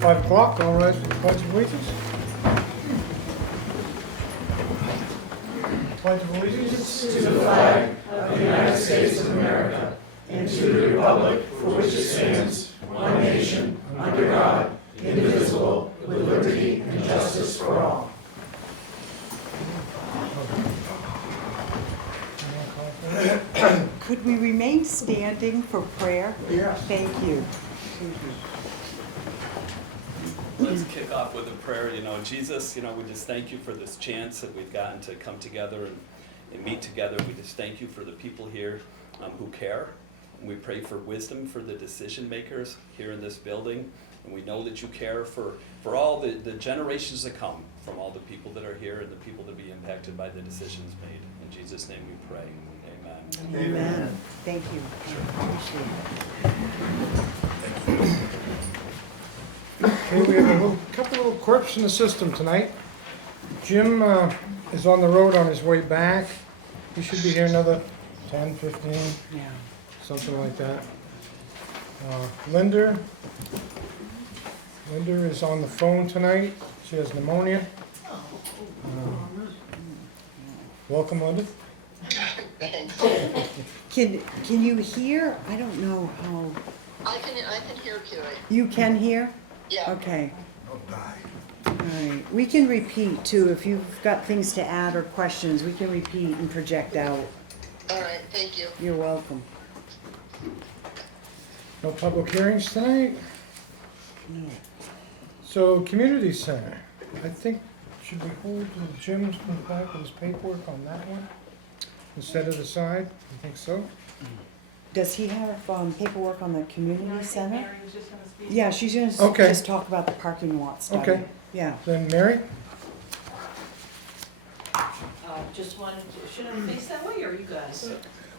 5 o'clock, all rise for the Pledge of Allegiance. Pledge of Allegiance. To the flag of the United States of America and to the republic for which it stands, one nation, under God, indivisible, with liberty and justice for all. Could we remain standing for prayer? Yes. Thank you. Let's kick off with a prayer. Jesus, we just thank you for this chance that we've gotten to come together and meet together. We just thank you for the people here who care. And we pray for wisdom for the decision makers here in this building. And we know that you care for all the generations to come, from all the people that are here and the people that be impacted by the decisions made. In Jesus' name we pray. Amen. Amen. Thank you. Appreciate it. Okay, we have a couple little quirks in the system tonight. Jim is on the road on his way back. He should be here another 10, 15, Yeah. something like that. Linda is on the phone tonight. She has pneumonia. Welcome, Linda. Can you hear? I don't know how. I can hear Carrie. You can hear? Yeah. Okay. All right. We can repeat too. If you've got things to add or questions, we can repeat and project out. All right, thank you. You're welcome. No public hearings tonight. No. So, community center. I think, should we hold till Jim comes back with his paperwork on that one? Instead of the side? You think so? Does he have paperwork on the community center? Mary was just gonna speak. Yeah, she's gonna Okay. just talk about the parking lot study. Okay. Yeah. Then Mary? Just wanted to, should I face that way or you guys?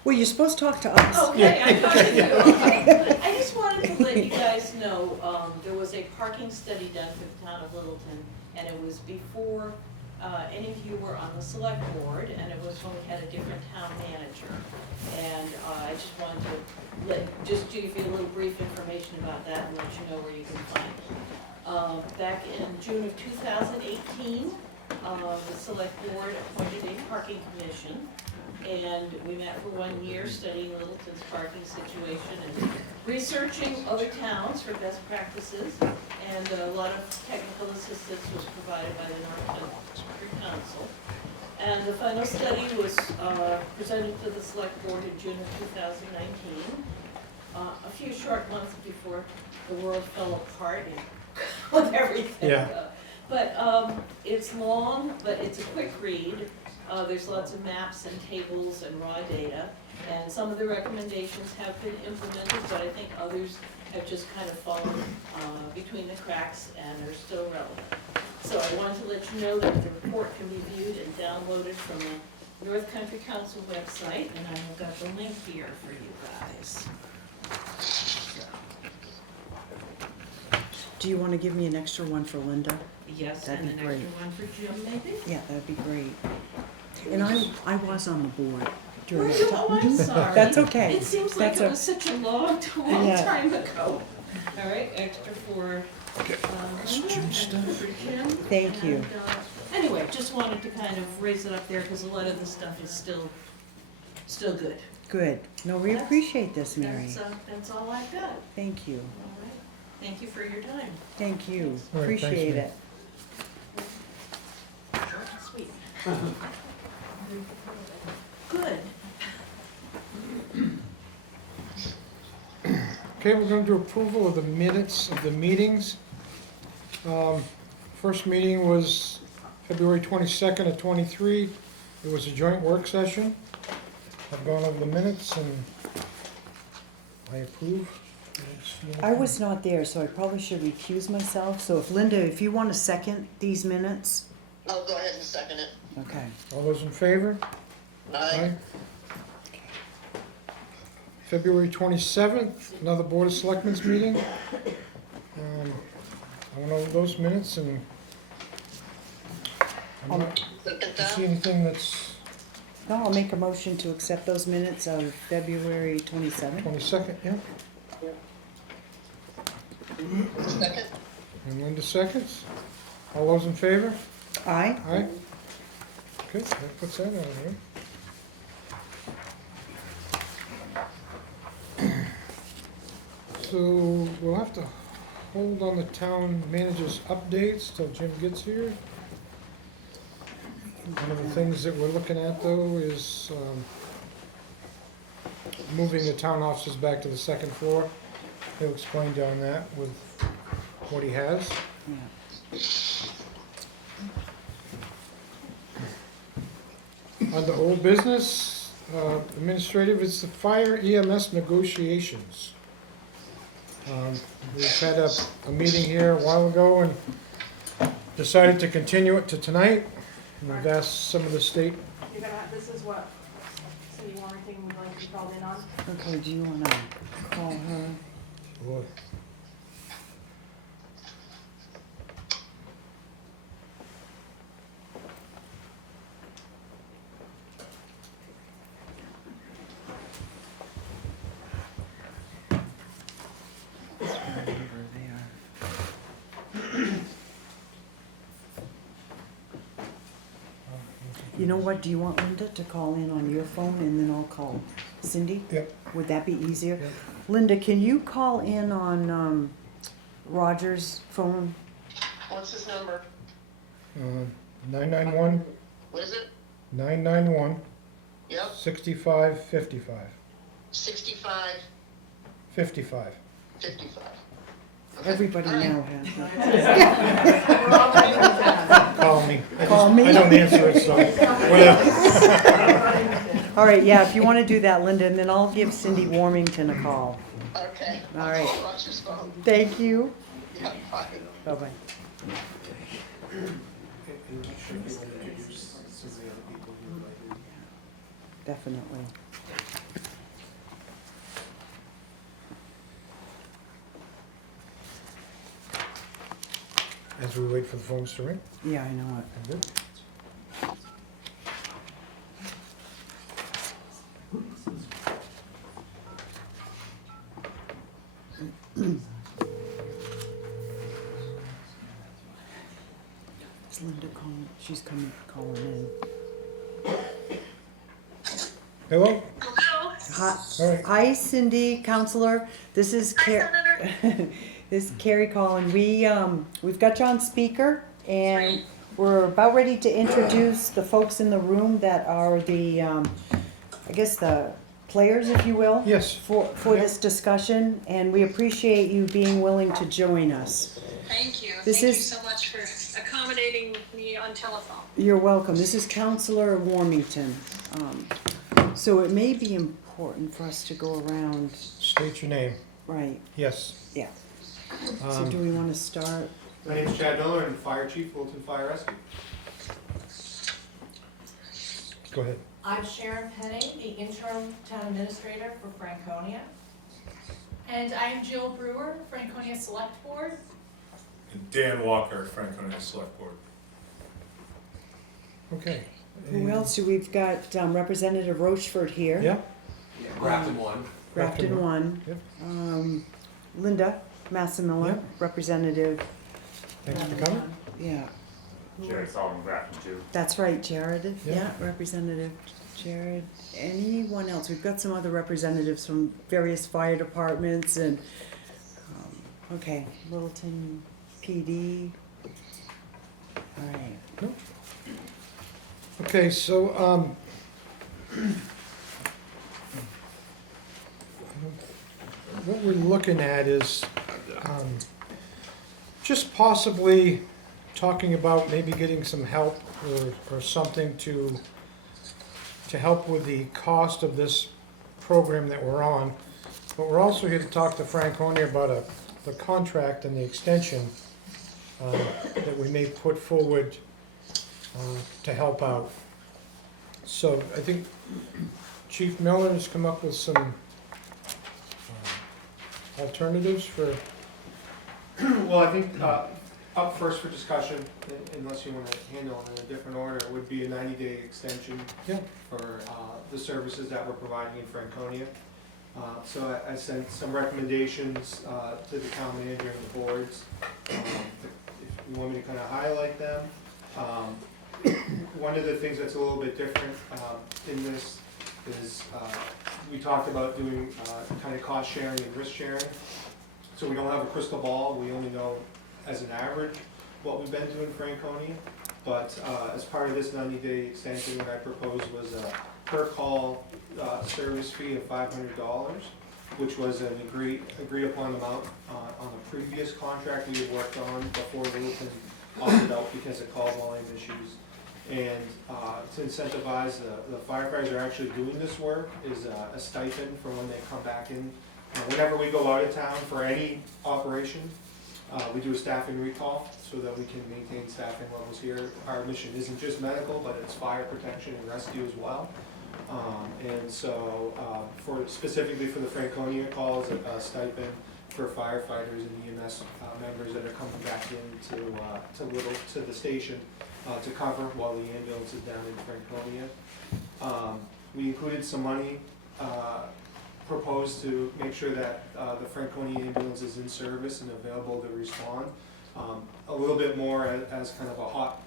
Well, you're supposed to talk to us. Okay, I'm talking to you. I just wanted to let you guys know, there was a parking study done for the town of Littleton, and it was before any of you were on the select board, and it was when we had a different town manager. And I just wanted to just give you a little brief information about that and let you know where you can find it. Back in June of 2018, the select board appointed a parking commission, and we met for 1 year studying Littleton's parking situation and researching other towns for best practices, and a lot of technical assistance was provided by the North Country Council. And the final study was presented to the select board in June of 2019, a few short months before the world fell apart with everything. Yeah. But it's long, but it's a quick read. There's lots of maps and tables and raw data, and some of the recommendations have been implemented, but I think others have just kind of fallen between the cracks and are still relevant. So I wanted to let you know that the report can be viewed and downloaded from the North Country Council website, and I've got the link here for you guys. Do you want to give me an extra one for Linda? Yes, That'd and be an extra great. one for Jim, maybe? Yeah, that'd be great. And I was on the board during Were that you? time. Oh, I'm sorry. That's okay. It seems like That's it was such a long Yeah. time ago. All right, extra for, Linda, for Jim. Thank you. And, anyway, just wanted to kind of raise it up there because a lot of the stuff is still good. Good. No, we That's- appreciate this, Mary. That's all I've got. Thank you. All right, thank you for your time. Thank you. All right, thanks, Appreciate Mary. it. Sweet. Good. Okay, we're going to do approval of the minutes of the meetings. First meeting was February 22nd of '23. It was a joint work session. I've gone over the minutes and I approve. I was not there, so I probably should recuse myself. So if Linda, if you want to second these minutes, I'll go ahead and second it. okay. All those in favor? Aye. February 27th, another Board of Selectmen's meeting. I went over those minutes and I'm not Second see that? anything that's No, I'll make a motion to accept those minutes of February 27th. 22nd, yeah? Second? And Linda seconds. All those in favor? Aye? Aye. Good, that puts that out of there. So we'll have to hold on the town manager's updates till Jim gets here. One of the things that we're looking at though is moving the town offices back to the second floor. He'll explain down that with what he has. Yeah. Under old business, administrative, it's the fire EMS negotiations. We've had a meeting here a while ago and decided to continue it to tonight. And we've asked some of the state, You're gonna have, this is what Cindy Warrington would like to be called in on. Okay, do you wanna call her? Boy, Wherever they are. You know what, do you want Linda to call in on your phone and then I'll call Cindy? Yep. Would that be easier? Yep. Linda, can you call in on Roger's phone? What's his number? 991, What is it? 991, Yep, 6555. 65, 55. 55. Everybody All right. now has that. We're all writing this down. Call me. Call me? I don't answer it, so whatever. All right, yeah, if you wanna do that, Linda, and then I'll give Cindy Warmington a call. Okay. All right. I'll call Roger's phone. Thank you. Yeah, bye. Bye-bye. Definitely. As we wait for the phones to ring. Yeah, I know it. Good. Is Linda calling? She's calling in. Hello? Hello? Hi, All right. hi, Cindy, counselor. This is this is Carrie calling. We've got you on speaker, and we're about ready to introduce the folks in the room that are the, I guess the players, if you will. Yes. For this discussion, and we appreciate you being willing to join us. Thank you. This Thank you is- so much for accommodating me on telephone. You're welcome. This is Counselor Warmington. So it may be important for us to go around, State your name. right, Yes. yeah. So do we want to start? My name's Chad Miller, and Fire Chief, Littleton Fire Rescue. Go ahead. I'm Sharon Penning, the interim town administrator for Franconia. And I'm Jill Brewer, Franconia Select Board. And Dan Walker, Franconia Select Board. Okay. Who else? We've got Representative Rochford here. Yeah? Yeah, Grafton 1. Grafton one. Yep. Linda Massimilla, Yep. Representative, Thanks for coming. yeah. Jared Solomon, Grafton 2. That's right, Jared, Yeah. yeah, Representative Jared. Anyone else? We've got some other representatives from various fire departments and, okay, Littleton PD. All right. Okay, so, what we're looking at is, just possibly talking about maybe getting some help or something to help with the cost of this program that we're on. But we're also here to talk to Franconia about the contract and the extension that we may put forward to help out. So I think Chief Miller has come up with some alternatives for, Well, I think up first for discussion, unless you want to handle it in a different order, would be a 90-day extension Yeah. for the services that we're providing in Franconia. So I sent some recommendations to the town manager and the boards. The you want me to kind of highlight them? One of the things that's a little bit different in this is we talked about doing kind of cost sharing and risk sharing. So we don't have a crystal ball, we only know as an average what we've been doing Franconia. But as part of this 90-day extension, what I proposed was a per call service fee of $500, which was an agreed upon amount on a previous contract we had worked on before Littleton opted out because of call volume issues. And to incentivize the firefighters who are actually doing this work is a stipend for when they come back in. Whenever we go out of town for any operation, we do a staffing recall so that we can maintain staffing levels here. Our mission isn't just medical, but it's fire protection and rescue as well. And so specifically for the Franconia calls, a stipend for firefighters and EMS members that are coming back to the station to cover while the ambulance is down in Franconia. We included some money proposed to make sure that the Franconia ambulance is in service and available to respond. A little bit more as kind of a hot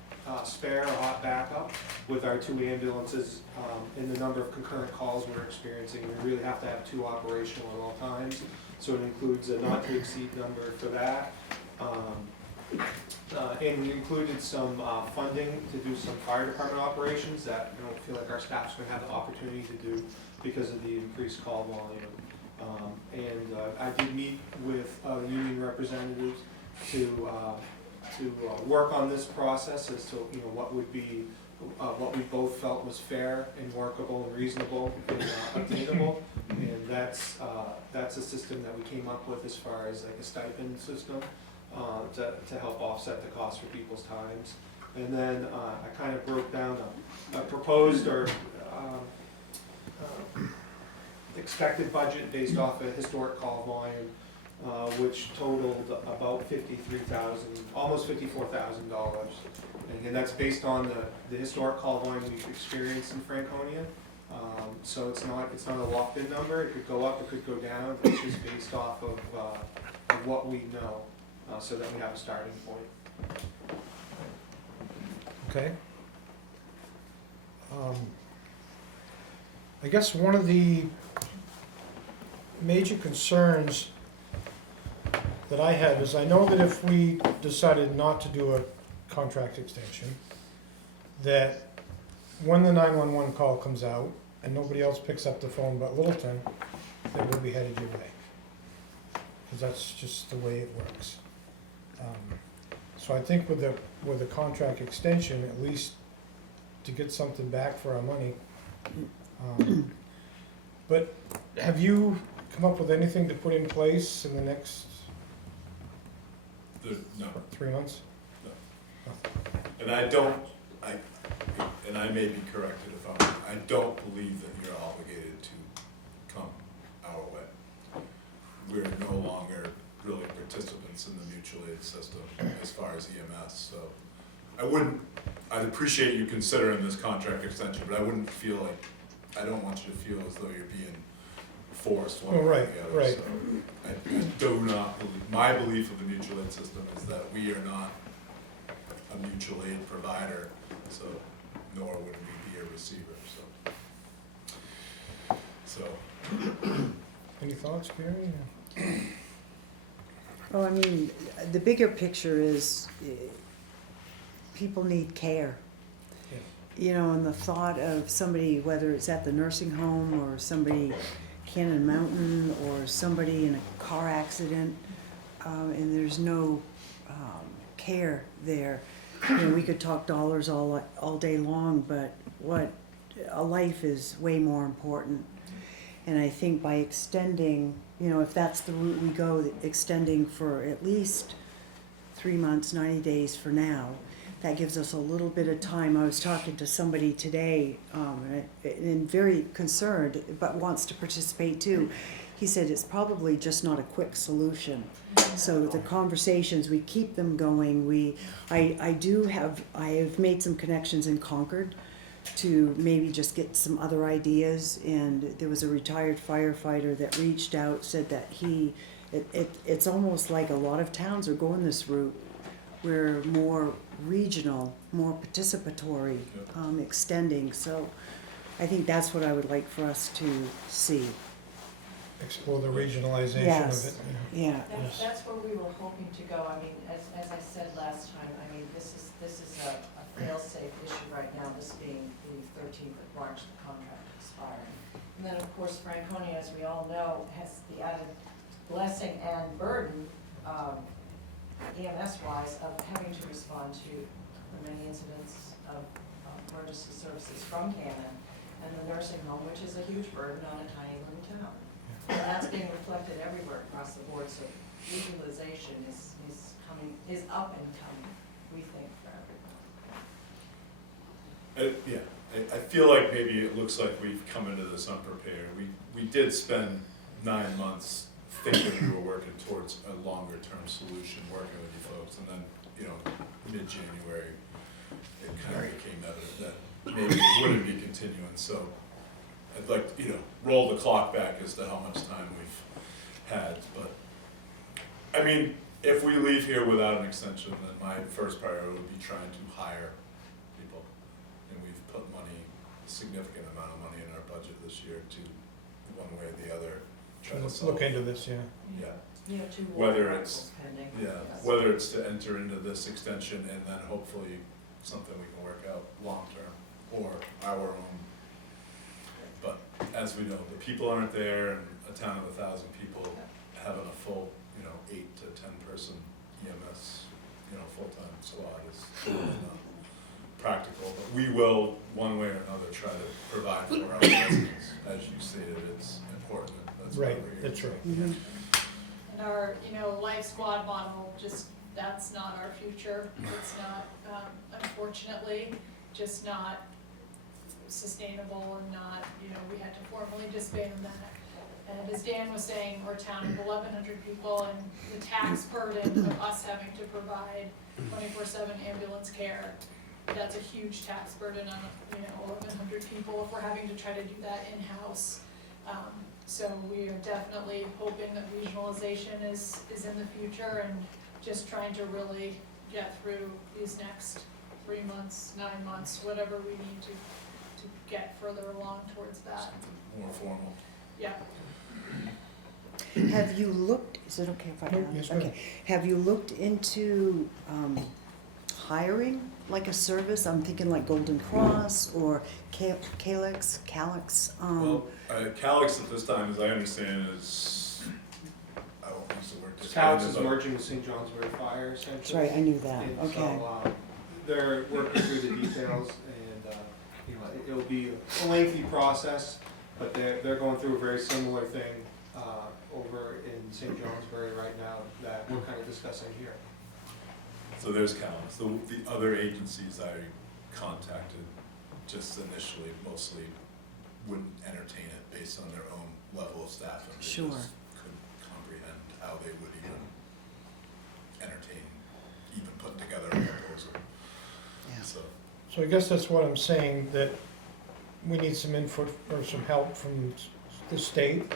spare, a hot backup with our 2 ambulances and the number of concurrent calls we're experiencing. We really have to have 2 operational at all times. So it includes a not to exceed number for that. And we included some funding to do some fire department operations that I don't feel like our staff's going to have the opportunity to do because of the increased call volume. And I did meet with union representatives to work on this process as to what would be what we both felt was fair and workable and reasonable and obtainable. And that's a system that we came up with as far as like a stipend system to help offset the cost for people's times. And then I kind of broke down a proposed or expected budget based off a historic call volume, which totaled about $53,000, almost $54,000. And again, that's based on the historic call volume we've experienced in Franconia. So it's not a locked-in number. It could go up, it could go down. It's just based off of what we know, so that we have a starting point. Okay. I guess one of the major concerns that I have is I know that if we decided not to do a contract extension, that when the 911 call comes out and nobody else picks up the phone but Littleton, that we'll be headed your way. Because that's just the way it works. So I think with the contract extension, at least to get something back for our money. But have you come up with anything to put in place in the next No. 3 months? And I may be corrected if I don't believe that you're obligated to come our way. We're no longer really participants in the mutual aid system as far as EMS, so I'd appreciate you considering this contract extension, but I wouldn't feel like, I don't want you to feel as though you're being forced one way or the other. Right. So I do not believe, my belief of the mutual aid system is that we are not a mutual aid provider, so nor would we be a receiver, so. Any thoughts, Gary? Well, I mean, the bigger picture is people need care. Yeah. You know, and the thought of somebody, whether it's at the nursing home or somebody Cannon Mountain or somebody in a car accident, and there's no care there. You know, we could talk dollars all day long, but a life is way more important. And I think by extending, you know, if that's the route we go, extending for at least 3 months, 90 days for now, that gives us a little bit of time. I was talking to somebody today, and very concerned, but wants to participate too. He said it's probably just not a quick solution. So the conversations, we keep them going. I have made some connections in Concord to maybe just get some other ideas, and there was a retired firefighter that reached out, said that it's almost like a lot of towns are going this route. we're more regional, more participatory, Yep. extending. So I think that's what I would like for us to see. Explore the regionalization of Yes. it. Yeah. Yes. That's where we were hoping to go. I mean, as I said last time, I mean, this is a fail-safe issue right now, this being the 13th of March, the contract expiring. And then, of course, Franconia, as we all know, has the added blessing and burden, EMS-wise, of having to respond to the many incidents of emergency services from Cannon and the nursing home, which is a huge burden on a tiny little town. And that's being reflected everywhere across the board, so utilization is up and coming, we think, for everyone. I feel like maybe it looks like we've come into this unprepared. We did spend 9 months thinking we were working towards a longer term solution, working with you folks, and then, mid-January, it kind of became evident that maybe it wouldn't be continuing, so I'd like to, roll the clock back as to how much time we've had, but, I mean, if we leave here without an extension, then my first priority would be trying to hire people. And we've put money, a significant amount of money in our budget this year to, one way or the other, try to Let's solve. look into this, yeah. Yeah, You have 2 Whether warrant it's- articles pending. yeah, Yes. whether it's to enter into this extension and then hopefully something we can work out long-term, or our own. But as we know, the people aren't there, and a town of 1,000 people having a full, 8 to 10 person EMS, full-time squad is really not practical. But we will, one way or another, try to provide for our residents. As you stated, it's important, that's why Right, we're here. that's right. Mhm. And our, life squad model, just, that's not our future. It's not, unfortunately, just not sustainable and not, we had to formally disband that. And as Dan was saying, we're a town of 1,100 people, and the tax burden of us having to provide 24/7 ambulance care, that's a huge tax burden on, 1,100 people if we're having to try to do that in-house. So we are definitely hoping that regionalization is in the future, and just trying to really get through these next 3 months, 9 months, whatever we need to get further along towards that. Something more formal. Yeah. Have you looked, is it okay if I Nope, ask? yes, ma'am. Okay. Have you looked into hiring like a service? I'm thinking like Golden Cross or Calyx. Well, Calyx at this time, as I understand, is, I won't use the word. Calix is merging with St. Johnsbury Fire, essentially. That's right, I knew that, And okay. so, they're working through the details, and, it'll be a lengthy process, but they're going through a very similar thing, over in St. Johnsbury right now that we're kind of discussing here. So there's Calyx. The other agencies I contacted just initially mostly wouldn't entertain it based on their own level of staff, and they Sure. just couldn't comprehend how they would even entertain, even putting together a proposal. Yeah. So I guess that's what I'm saying, that we need some input or some help from the state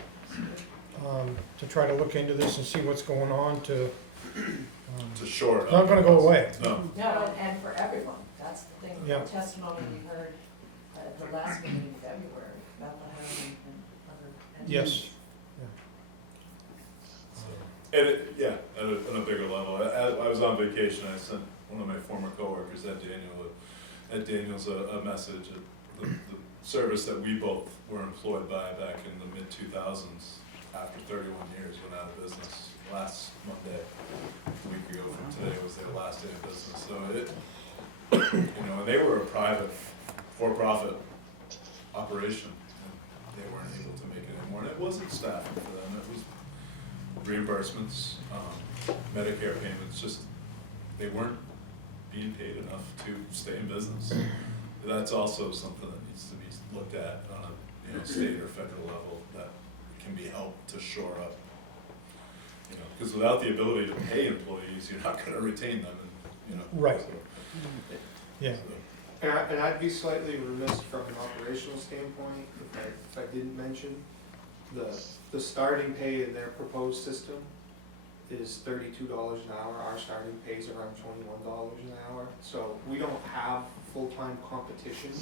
to try to look into this and see what's going on to, To shore it it's up. not gonna go away. No, No, and for everyone, that's the thing, Yeah. the testimony we heard at the last meeting in February, Bethlehem and other entities. Yes. and on a bigger level. I was on vacation. I sent one of my former coworkers, Ed Daniels, a message. The service that we both were employed by back in the mid-2000s, after 31 years, went out of business last Monday. A week ago from today was their last day of business. So and they were a private, for-profit operation. And they weren't able to make it anymore. And it wasn't staffing for them. It was reimbursements, Medicare payments, just, they weren't being paid enough to stay in business. That's also something that needs to be looked at on a state or federal level, that can be helped to shore up. Because without the ability to pay employees, you're not gonna retain them, and, Right. so- Yeah. so. And I'd be slightly remiss from an operational standpoint if I didn't mention the starting pay in their proposed system is $32 an hour. Our starting pay is around $21 an hour. So we don't have full-time competition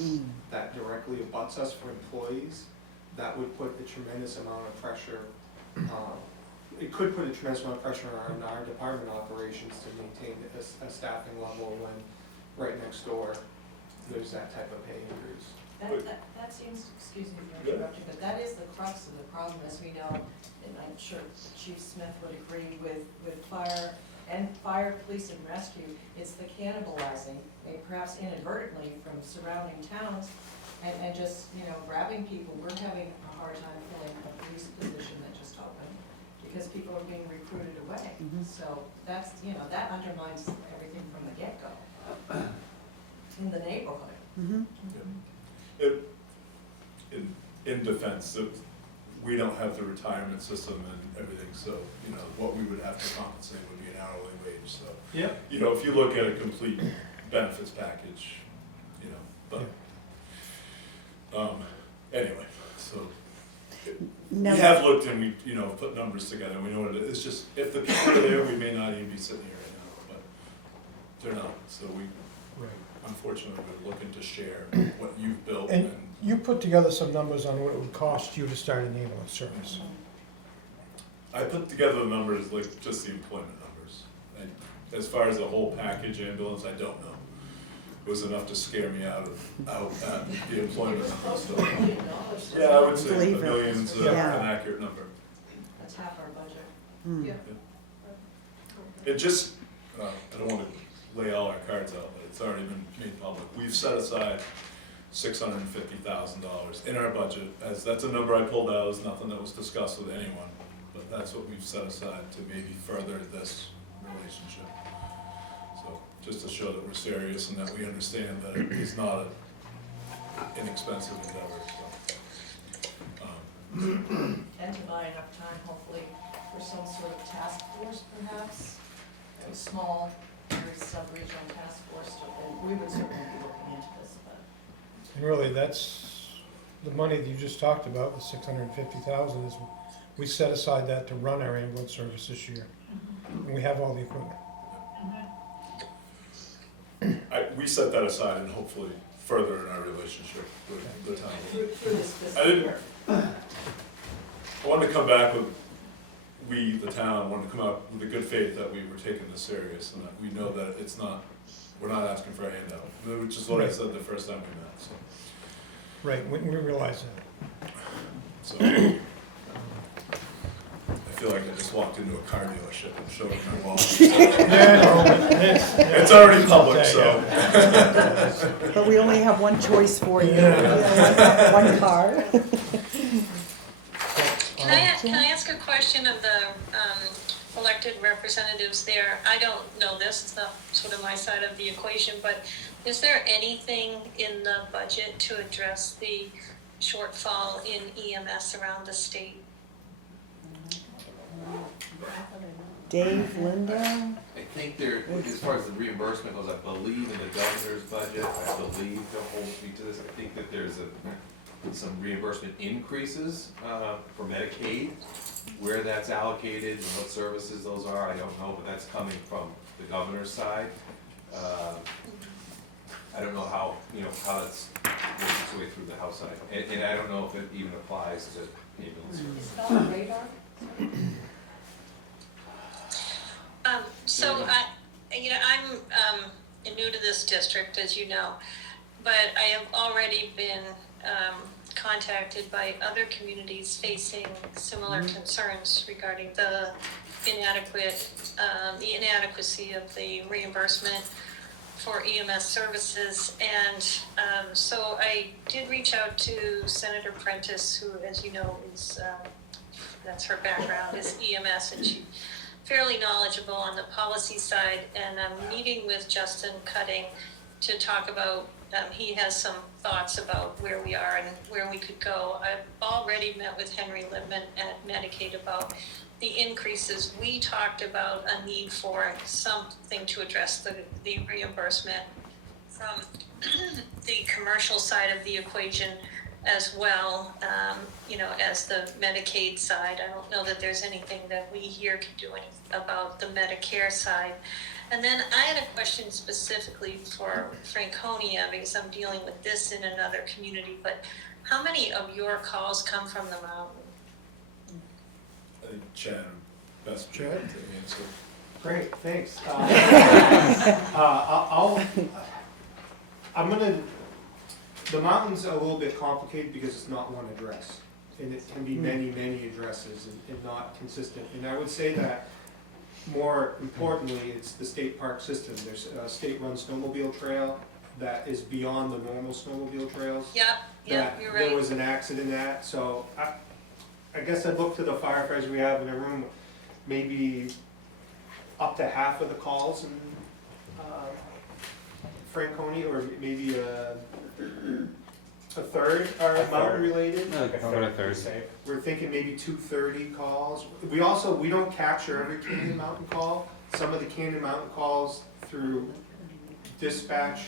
that directly abuts us for employees. That would put a tremendous amount of pressure. It could put a tremendous amount of pressure on our department operations to maintain a staffing level when right next door there's that type of pay increase. That seems, excuse me for interrupting, but that is the crux of the problem, as we know, and I'm sure Chief Smith would agree with fire, police, and rescue. It's the cannibalizing, perhaps inadvertently, from surrounding towns, and just, grabbing people. We're having a hard time filling a police position that just opened, because people are being recruited away. So that's, that undermines everything from the get-go in the neighborhood. In defense, we don't have the retirement system and everything, so, what we would have to compensate would be an hourly wage, so. Yeah. If you look at a complete benefits package, but, anyway, so. Now- We have looked and we, put numbers together, we know what it is. It's just, if the people are there, we may not even be sitting here right now, but they're not, so we, unfortunately, we're looking to share what you've built And you put together some numbers on what it would cost you to start an ambulance service. I put together the numbers, like just the employment numbers. As far as the whole package ambulance, I don't know. It was enough to scare me out at the employment numbers. So, yeah, I would say Believe a it. million's Yeah. an accurate number. That's half our budget. Yeah. It just, I don't want to lay all our cards out, but it's already been made public. We've set aside $650,000 in our budget, as that's a number I pulled out, it's nothing that was discussed with anyone, but that's what we've set aside to maybe further this relationship. So, just to show that we're serious and that we understand that it's not an inexpensive endeavor, so. And to buy enough time, hopefully, for some sort of task force, perhaps, a small, very sub-regional task force, and we would certainly be looking into this, but. And really, that's the money that you just talked about, the $650,000 is, we set aside that to run our ambulance service this year. And we have all the equipment. We set that aside and hopefully further in our relationship with the town. Through this I fiscal didn't- year. I wanted to come back with, we, the town, wanted to come out with the good faith that we were taking this serious and that we know that it's not, we're not asking for a handout, which is what I said the first time we met, so. Right, we realize that. So, I feel like I just walked into a car dealership and showed them my wallet. Yeah, no, It's already public, so. But we only have one choice for you. We only have one car. Can I ask a question of the elected representatives there? I don't know this, it's not sort of my side of the equation, but is there anything in the budget to address the shortfall in EMS around the state? Dave, Linda? I think there, as far as the reimbursement goes, I believe in the governor's budget, I believe, don't hold me to this, I think that there's some reimbursement increases for Medicaid. Where that's allocated and what services those are, I don't know, but that's coming from the governor's side. I don't know how, how that's working its way through the House side, and I don't know if it even applies to ambulance service. Is that on radar? So I'm new to this district, as you know, but I have already been contacted by other communities facing similar concerns regarding the inadequacy of the reimbursement for EMS services. And so I did reach out to Senator Prentice, who, as you know, is that's her background, is EMS, and she's fairly knowledgeable on the policy side. And I'm meeting with Justin Cutting to talk about, he has some thoughts about where we are and where we could go. I've already met with Henry Lippman at Medicaid about the increases. We talked about a need for something to address the reimbursement from the commercial side of the equation. as well, as the Medicaid side. I don't know that there's anything that we here can do about the Medicare side. And then I had a question specifically for Franconia, because I'm dealing with this in another community, but how many of your calls come from the mountain? I think Chad, best Chad? to answer. Great, thanks. The mountain's a little bit complicated because it's not one address. And it can be many, many addresses and not consistent. And I would say that more importantly, it's the state park system. There's a state-run snowmobile trail that is beyond the normal snowmobile trails. Yeah, That you're right. there was an accident at, so I guess I'd look to the firefighters we have in the room, maybe up to half of the calls in Franconia, or maybe a third are mountain related. About a third. We're thinking maybe 230 calls. We don't capture every Canyon Mountain call. Some of the Canyon Mountain calls through dispatch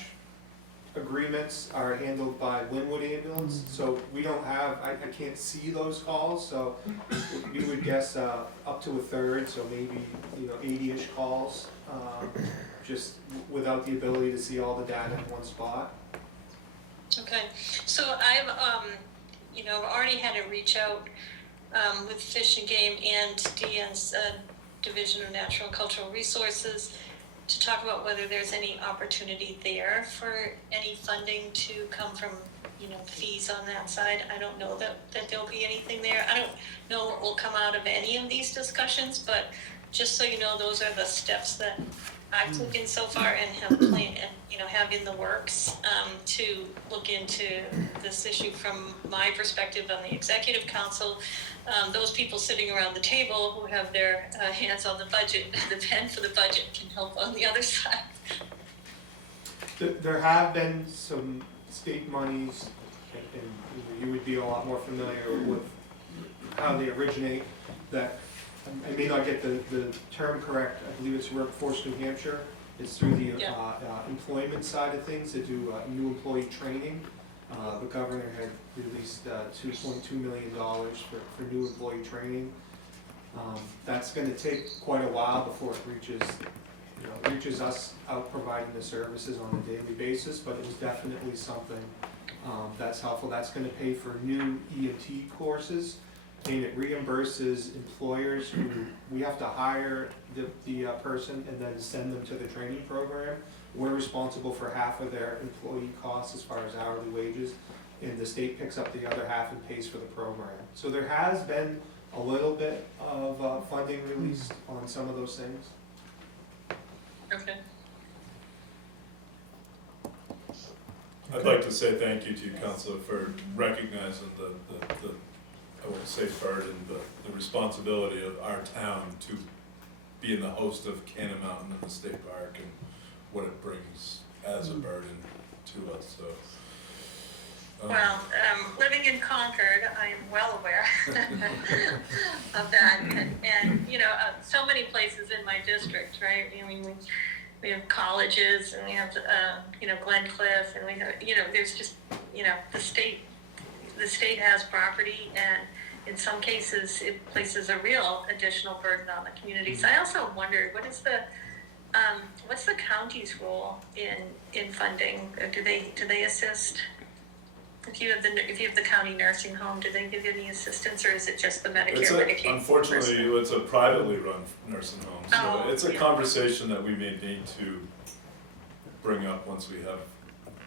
agreements are handled by Linwood Ambulance, so we don't have, I can't see those calls, so we would guess up to a third, so maybe 80-ish calls, just without the ability to see all the data in one spot. Okay, so I've, already had to reach out with Fish and Game and DN's Division of Natural and Cultural Resources to talk about whether there's any opportunity there for any funding to come from, fees on that side. I don't know that there'll be anything there. I don't know what will come out of any of these discussions, but just so you know, those are the steps that I've taken so far and have planned and have in the works to look into this issue from my perspective on the executive council. Those people sitting around the table who have their hands on the budget, the pen for the budget, can help on the other side. There have been some state monies, and you would be a lot more familiar with how they originate, that I may not get the term correct. I believe it's Workforce New Hampshire. It's through the employment side of things to do new employee training. The governor had released $2.2 million for new employee training. That's going to take quite a while before it reaches us out providing the services on a daily basis, but it was definitely something that's helpful. That's going to pay for new EMT courses. And it reimburses employers who we have to hire the person and then send them to the training program. We're responsible for half of their employee costs as far as hourly wages, and the state picks up the other half and pays for the program. So there has been a little bit of funding released on some of those things. Okay. I'd like to say thank you to you, Councilor, for recognizing the I won't say burden, but the responsibility of our town to being the host of Cannon Mountain and the state park and what it brings as a burden to us, so. Well, living in Concord, I am well aware of that, and so many places in my district, right? I mean, we have colleges, and we have Glencliff, and we have there's just the state has property, and in some cases it places a real additional burden on the communities. I also wondered, what's the county's role in funding? Do they assist? If you have the county nursing home, do they give you any assistance, or is it just the Medicaid? Unfortunately, it's a privately run nursing home, so it's a conversation that we may need to bring up once we have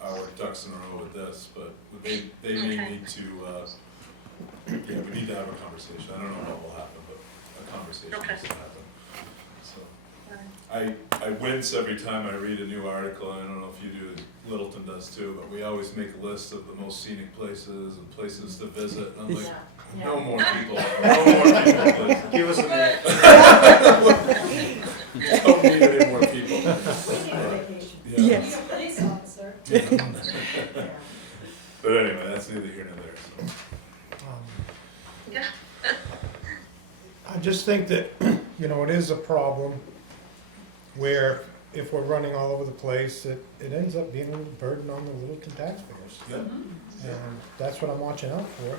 our ducks in a row with this, but they may need to, we need to have a conversation. I don't know what will happen, but a conversation needs to happen. So, I wince every time I read a new article, and I don't know if you do, Littleton does too, but we always make a list of the most scenic places and places to visit, and I'm like, no more people, please. Give us a minute. Don't need any more people. We need a vacation. Yeah. Be a police officer. But anyway, that's neither here nor there, so. I just think that, it is a problem where if we're running all over the place, it ends up being a little burden on the Littleton taxpayers. Yeah. And that's what I'm watching out for.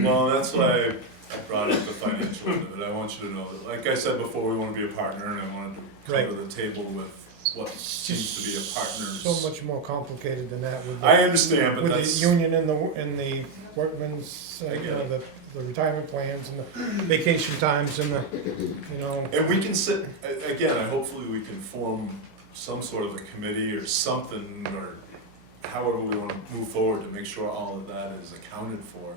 Well, that's why I brought up the financial end of it. I want you to know that, like I said before, we want to be a partner, and I wanted to come to the table with what seems to be a partner's. So much more complicated than that with the, I understand, but with that's. the union and the workman's, I get it. the retirement plans and the vacation times and the, And we can sit, again, hopefully we can form some sort of a committee or something, or however we want to move forward to make sure all of that is accounted for.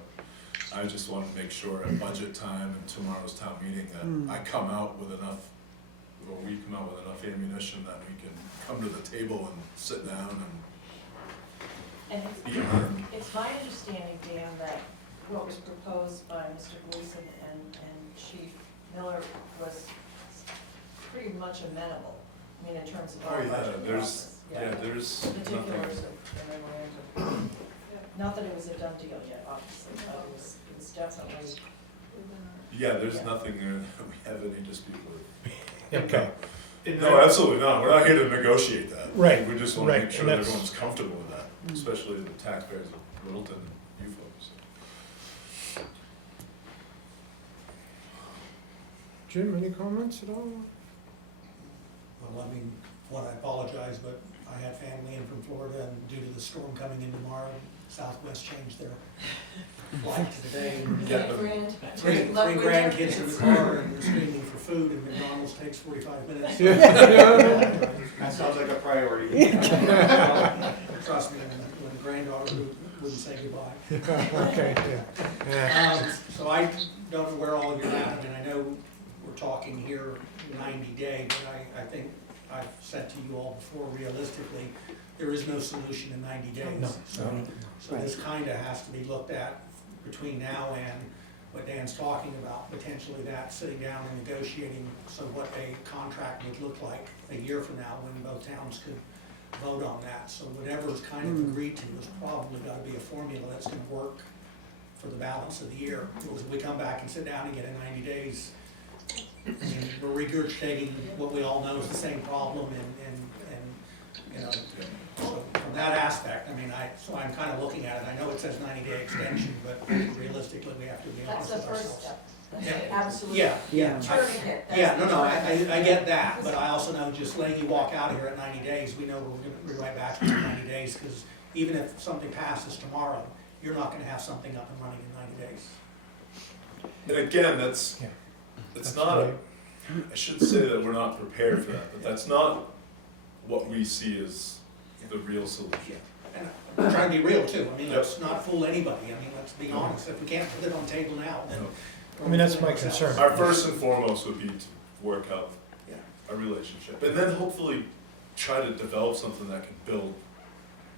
I just want to make sure at budget time and tomorrow's town meeting that I come out with enough, or we come out with enough ammunition that we can come to the table and sit down And and be heard. it's my understanding, Dan, that what was proposed by Mr. Gleason and Chief Miller was pretty much amenable. I mean, in terms of our Oh, yeah, budget there's, process. there's Particulars nothing. of the memorandum. Not that it was a done deal yet, obviously, but it was definitely. Yeah, there's nothing there that we have any dispute with. okay. No, absolutely not. We're not here to negotiate that. Right, We just want to right, make sure and that that's- everyone's comfortable with that, especially the taxpayers of Littleton and you folks. Jim, any comments at all? Well, I mean, I apologize, but I had family in from Florida, and due to the storm coming in tomorrow, Southwest changed their flight today. Yeah, Three grandkids in the car, and they're screaming for food, and McDonald's takes 45 minutes. That sounds like a priority. Trust me, when the granddaughter wouldn't say goodbye. Okay, yeah. So I don't know where all of you are at. I mean, I know we're talking here 90 day, but I think I've said to you all before, realistically, there is no solution in 90 days. No, So this kind of has to be looked at between now and what Dan's talking about, potentially that, sitting down and negotiating, so what a contract would look like a year from now when both towns could vote on that. So whatever's kind of agreed to is probably gotta be a formula that's gonna work for the balance of the year. Because if we come back and sit down again in 90 days, I mean, we're regurgitating what we all know is the same problem and so from that aspect, I mean, so I'm kind of looking at it, I know it says 90-day extension, but realistically, we have to be That's honest the with first ourselves. step. That's Yeah. absolutely. Yeah. Tourniquet. That's Yeah, the no, tourniquet. I get that, but I also know just letting you walk out of here at 90 days, we know we're gonna be right back in 90 days, because even if something passes tomorrow, you're not gonna have something up and running in 90 days. And again, it's That's not, right. I shouldn't say that we're not prepared for that, but that's not what we see as the real solution. And I'm trying to be real too, I mean, let's not fool anybody, I mean, let's be honest, if we can't put it on the table now, then. I mean, that's my concern. Our first and foremost would be to work out Yeah. a relationship, and then hopefully try to develop something that can build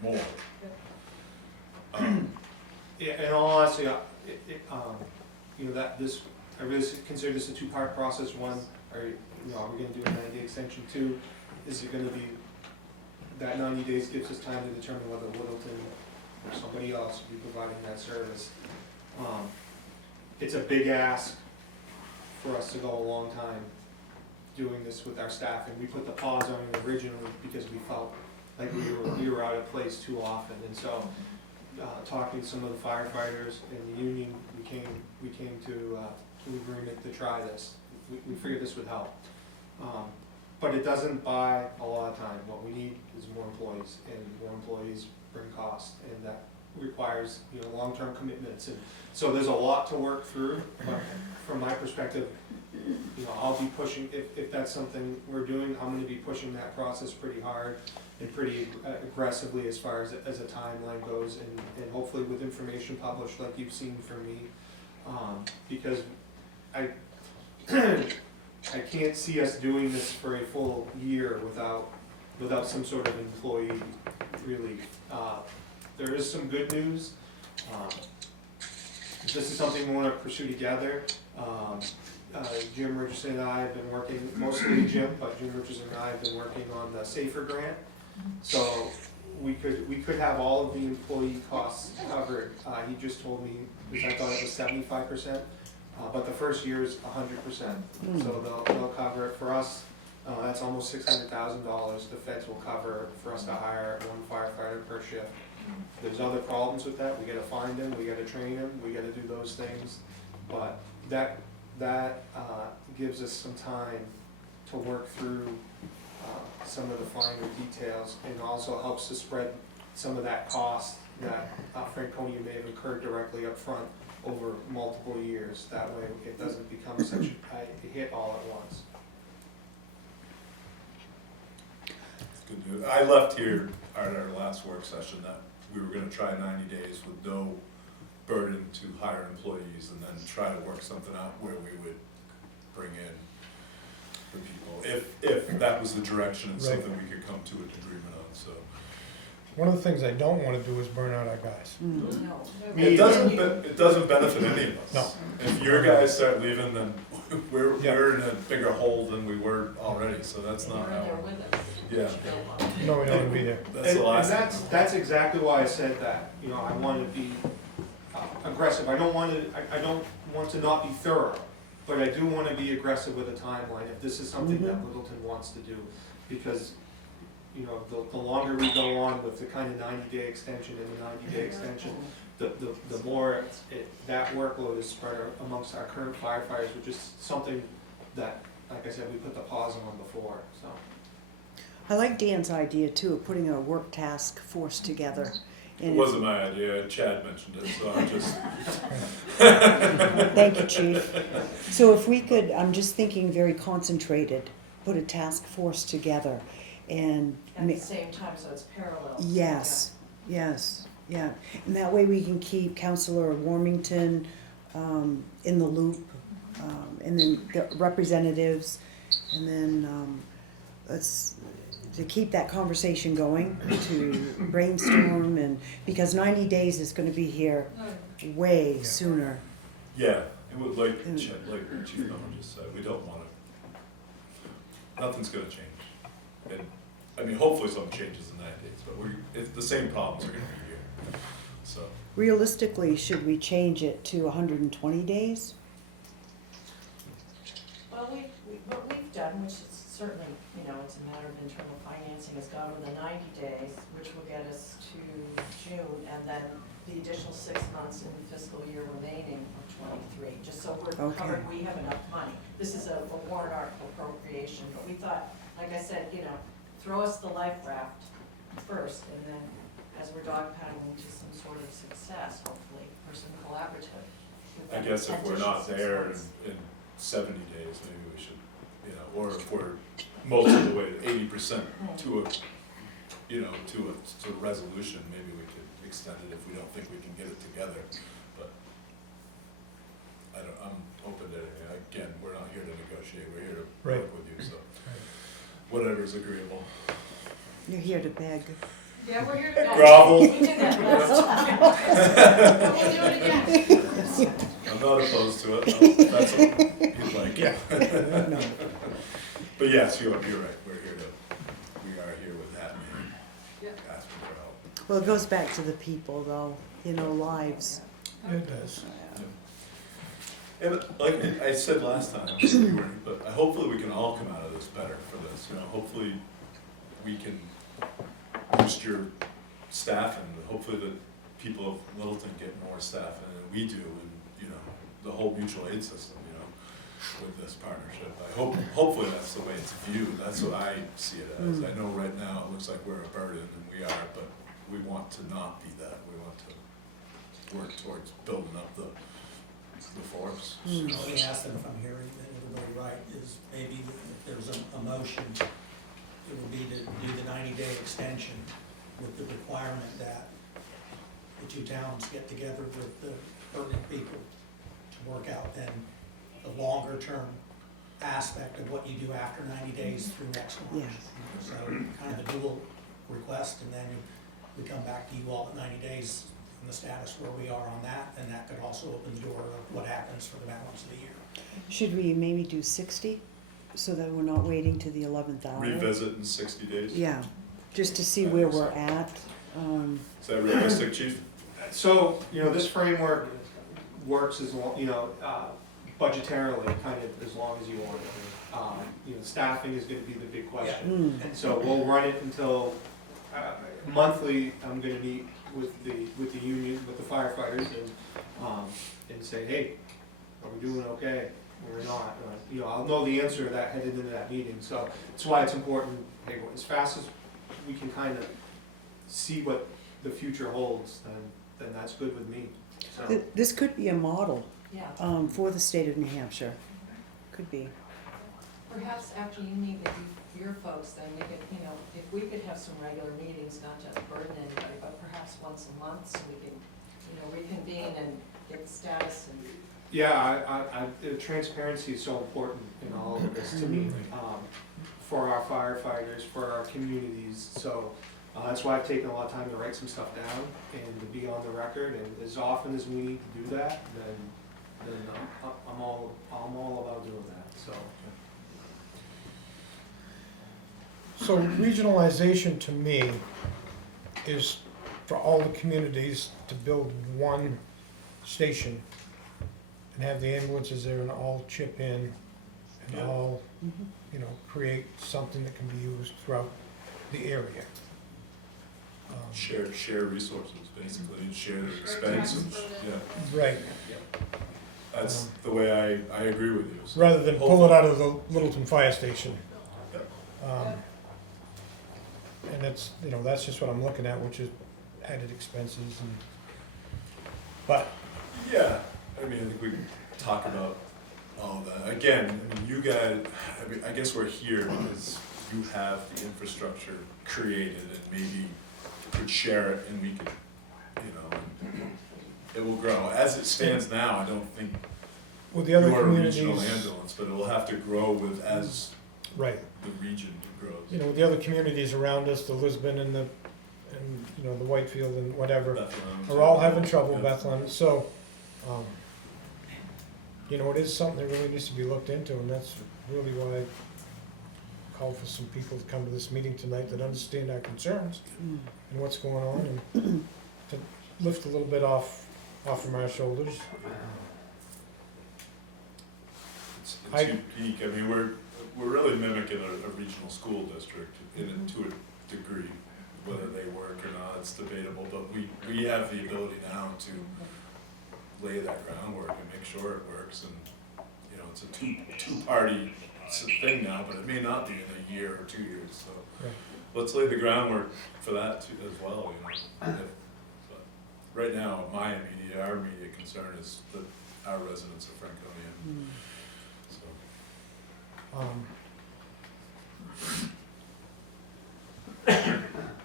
more. Yeah, in all honesty, you know, I really consider this a two-part process. One, are we gonna do a 90-day extension? Two, is it gonna be, that 90 days gives us time to determine whether Littleton or somebody else will be providing that service. It's a big ask for us to go a long time doing this with our staff, and we put the pause on it originally because we felt like we were out of place too often, and so talking to some of the firefighters and the union, we came to agreement to try this. We figured this would help. But it doesn't buy a lot of time. What we need is more employees, and more employees bring cost, and that requires, long-term commitments. And so there's a lot to work through, but from my perspective, I'll be pushing, if that's something we're doing, I'm gonna be pushing that process pretty hard and pretty aggressively as far as a timeline goes, and hopefully with information published like you've seen from me, because I can't see us doing this for a full year without some sort of employee relief. There is some good news. This is something we want to pursue together. Jim Richardson and I have been working, mostly Jim, but Jim Richardson and I have been working on the SAFER grant. So we could have all of the employee costs covered. He just told me, because I thought it was 75%, but the first year is 100%. So they'll cover it for us. That's almost $600,000 the feds will cover for us to hire one firefighter per shift. There's other problems with that. We gotta find them, we gotta train them, we gotta do those things. But that gives us some time to work through some of the finer details, and also helps to spread some of that cost that Franconia may have incurred directly up front over multiple years. That way it doesn't become such a hit all at once. Good news. I left here at our last work session that we were gonna try 90 days with no burden to hire employees, and then try to work something out where we would bring in the people, if that was the direction and Right. something we could come to an agreement on, so. One of the things I don't wanna do is burn out our guys. No. It doesn't benefit any of us. No. If your guys start leaving, then we're Yeah. in a bigger hole than we were already, so that's not You're how. in there with us. Yeah. No, we don't wanna be there. That's the last. And that's exactly why I said that, you know, I want to be aggressive. I don't want to not be thorough, but I do want to be aggressive with a timeline if this is something that Littleton wants to do. Because, you know, the longer we go on with the kind of 90-day extension and the 90-day extension, the more that workload is spread amongst our current firefighters, which is something that, like I said, we put the pause on before, so. I like Dan's idea too, of putting a work task force together. It wasn't my idea, Chad mentioned it, so I'm just. Thank you, Chief. So if we could, I'm just thinking very concentrated, put a task force together and. At the same time, so it's parallel. Yes, yes, yeah. And that way we can keep Councillor Warmington in the loop, and then the representatives, and then let's, to keep that conversation going, to brainstorm, and, because 90 days is gonna be here way sooner. Yeah, it would, like Chief Nolan just said, we don't want to, nothing's gonna change. And, I mean, hopefully something changes in 9 days, but the same problems are gonna be here, so. Realistically, should we change it to 120 days? Well, what we've done, which is certainly, you know, it's a matter of internal financing, has gone with the 90 days, which will get us to June, and then the additional 6 months in the fiscal year remaining of 23, just so we're covered, we have enough money. This is a warrant article appropriation, but we thought, like I said, you know, throw us the life raft first, and then as we're dogpaddling to some sort of success, hopefully, or some collaborative. I guess if we're not there in 70 days, maybe we should, you know, or if we're most of the way to 80% to a, you know, to a resolution, maybe we could extend it if we don't think we can get it together. But I'm open to anything. Again, we're not here to negotiate, we're here to work with you, so whatever's agreeable. You're here to beg. Yeah, we're here to go. Grovel. We did that last time. We'll do it again. I'm not opposed to it, no, if that's what you'd like. No. But yes, you're right, we are here with that man, asking for help. Well, it goes back to the people though, you know, lives. It does. Yeah, but like I said last time, I'm sure you weren't, but hopefully we can all come out of this better for this, you know, hopefully we can boost your staff, and hopefully the people of Littleton get more staff than we do, and, you know, the whole mutual aid system, you know, with this partnership. Hopefully that's the way it's viewed, that's what I see it as. I know right now it looks like we're a burden, and we are, but we want to not be that. We want to work towards building up the force. Let me ask them if I'm hearing everybody right, is maybe if there's a motion, it would be to do the 90-day extension with the requirement that the two towns get together with the pertinent people to work out then the longer term aspect of what you do after 90 days through next March. So kind of a dual request, and then we come back to you all at 90 days on the status where we are on that, and that could also open the door of what happens for the balance of the year. Should we maybe do 60, so that we're not waiting to the 11th hour? Revisit in 60 days? Yeah, just to see where we're at. Is that realistic, Chief? So, you know, this framework works as long, you know, budgetarily, kind of as long as you want it. Staffing is gonna be the big question. So we'll run it until, monthly, I'm gonna meet with the union, with the firefighters and say, hey, are we doing okay? Or not? I'll know the answer to that headed into that meeting. So that's why it's important, hey, as fast as we can kind of see what the future holds, then that's good with me. So. This could be a model, Yeah. for the state of New Hampshire. Could be. Perhaps after you meet with your folks, then we could, if we could have some regular meetings, not just burden anybody, but perhaps once a month, so we can, reconvene and get the status and. Yeah, transparency is so important in all of this to me, for our firefighters, for our communities. So that's why I've taken a lot of time to write some stuff down and to be on the record. And as often as we need to do that, then I'm all about doing that. So regionalization to me is for all the communities to build one station and have the ambulances there and all chip in and all, create something that can be used throughout the area. Share resources, basically, and share the expenses, Right, That's the way I agree with you. So rather than pull it out of the Littleton Fire Station. And that's, that's just what I'm looking at, which is added expenses but. Yeah, I think we talk about all that. Again, you guys, I guess we're here because you have the infrastructure created and maybe could share it and we could, it will grow. As it stands now, I don't think with the other you're a communities, regional ambulance, but it will have to grow with as right. the region grows. With the other communities around us, the Lisbon and the Whitefield and whatever, Bethlehem, are all having trouble, yeah. Bethlehem, so, it is something that really needs to be looked into, and that's really why I called for some people to come to this meeting tonight that understand our concerns and what's going on, and to lift a little bit off from our shoulders. It's unique. We're really mimicking a regional school district to a degree. Whether they work or not, it's debatable, but we have the ability now to lay that groundwork and make sure it works, and it's a two-party thing now, but it may not be in a year or 2 years, so Right. let's lay the groundwork for that too, as well, But right now, our immediate concern is that our residents of Franconia, so.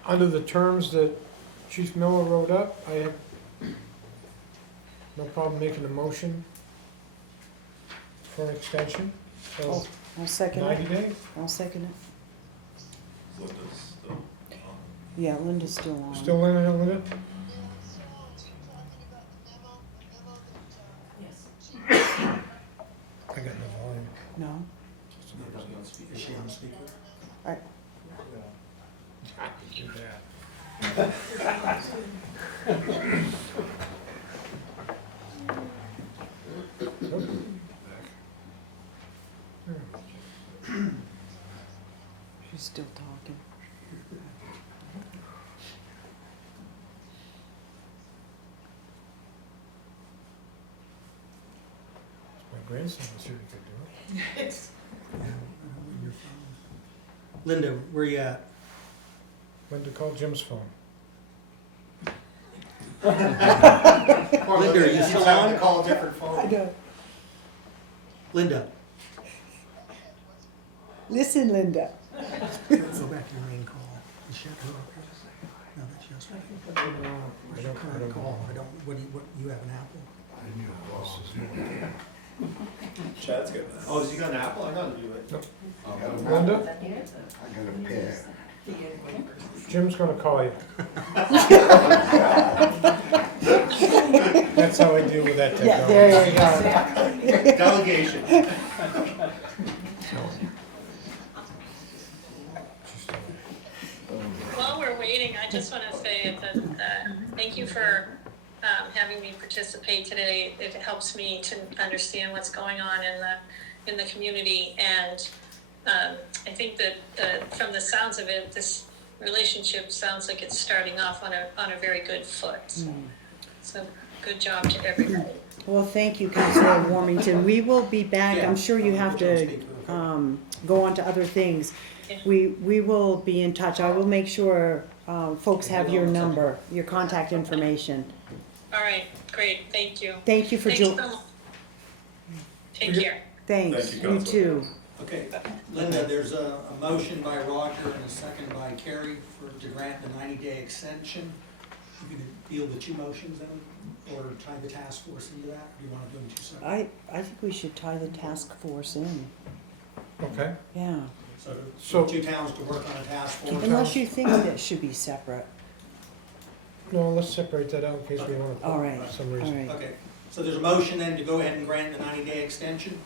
Under the terms that Chief Miller wrote up, I have no problem making a motion for an extension of I'll second 90 it. days. I'll second it. Linda's still on. Yeah, Linda's still on. Still in it, Linda? Yes. I got no volume. No? Is she on speaker? I can do that. She's still talking. My grandson was here, he could do it. Linda, where you at? Linda called Jim's phone. Linda, are you still have on? to call a different phone. I know. Linda, Listen, Linda. go back to your main call. Is she at her office? No, that's yesterday. Where's your current call? What you have an Apple? Chad's got that. Oh, has he got an Apple? I gotta do it. Linda, I got a pair. Jim's gonna call you. That's how I deal with that technology. Yeah, there you go. Delegation. While we're waiting, I just want to say that thank you for having me participate today. It helps me to understand what's going on in the community. And I think that from the sounds of it, this relationship sounds like it's starting off on a very good foot. So good job to everybody. Well, thank you, Councilor Warmington. We will be back. I'm sure you have to go on to other things. Yeah. We will be in touch. I will make sure folks have your number, your contact information. All right, great, thank you. Thank you for Thanks so joining. much. Take care. Thanks, Thank you, you Councilor. too. Okay, Linda, there's a motion by Roger and a second by Carrie to grant the 90-day extension. You can deal with two motions then, or tie the task force into that, or do you want to do them two separate? I think we should tie the task force in. Okay, Yeah. So two towns to work on a task force? Unless you think that should be separate. no, let's separate that out in case we want to, All right, for some all reason. right. Okay, so there's a motion then to go ahead and grant the 90-day extension,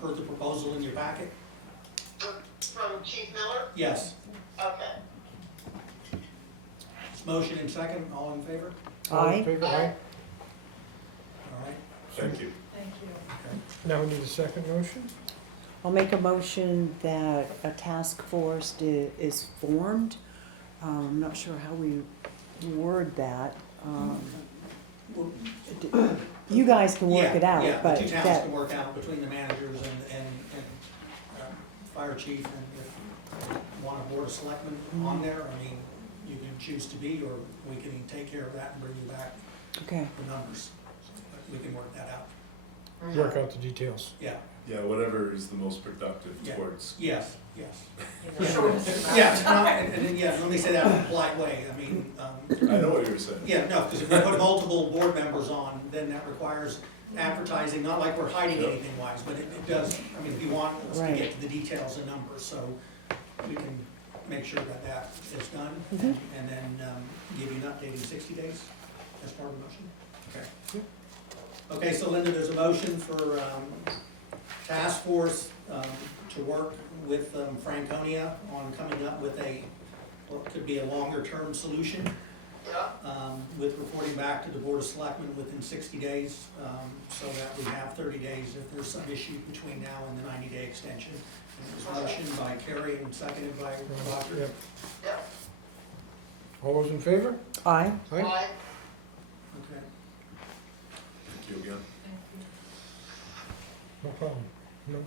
per the proposal in your packet? From Chief Miller? Yes. Okay. Motion and second, all in favor? All in Aye. favor? Aye. All right. Thank you. Thank you. Now we need a second motion? I'll make a motion that a task force is formed. I'm not sure how we word that. You guys can work it out, Yeah, but the two towns that, can work out between the managers and fire chief, and if you want a board of selectmen on there, I mean, you can choose to be, or we can take care of that and bring you back okay. the numbers. But we can work that out. Work out the details. Yeah, Yeah, whatever is the most productive Yeah. towards. yes. Sure. Yeah, and yeah, let me say that in a polite way, I mean, I know what you were saying. yeah, no, because if we put multiple board members on, then that requires advertising, not like we're hiding Yep. anything wise, but it does, I mean, if you want us to Right. get to the details and numbers, so we can make sure that that is done, Mhm. and then give you an update in 60 days as part of the motion. Okay. Okay, so Linda, there's a motion for task force to work with Franconia on coming up with what could be a longer-term solution, Yeah. with reporting back to the Board of Selectmen within 60 days, so that we have 30 days if there's some issue between now and the 90-day extension. And it was motioned by Carrie and seconded by Roger. Yep. Yep. All those in favor? Aye. Aye. Aye. Okay. Thank you again. No problem. No,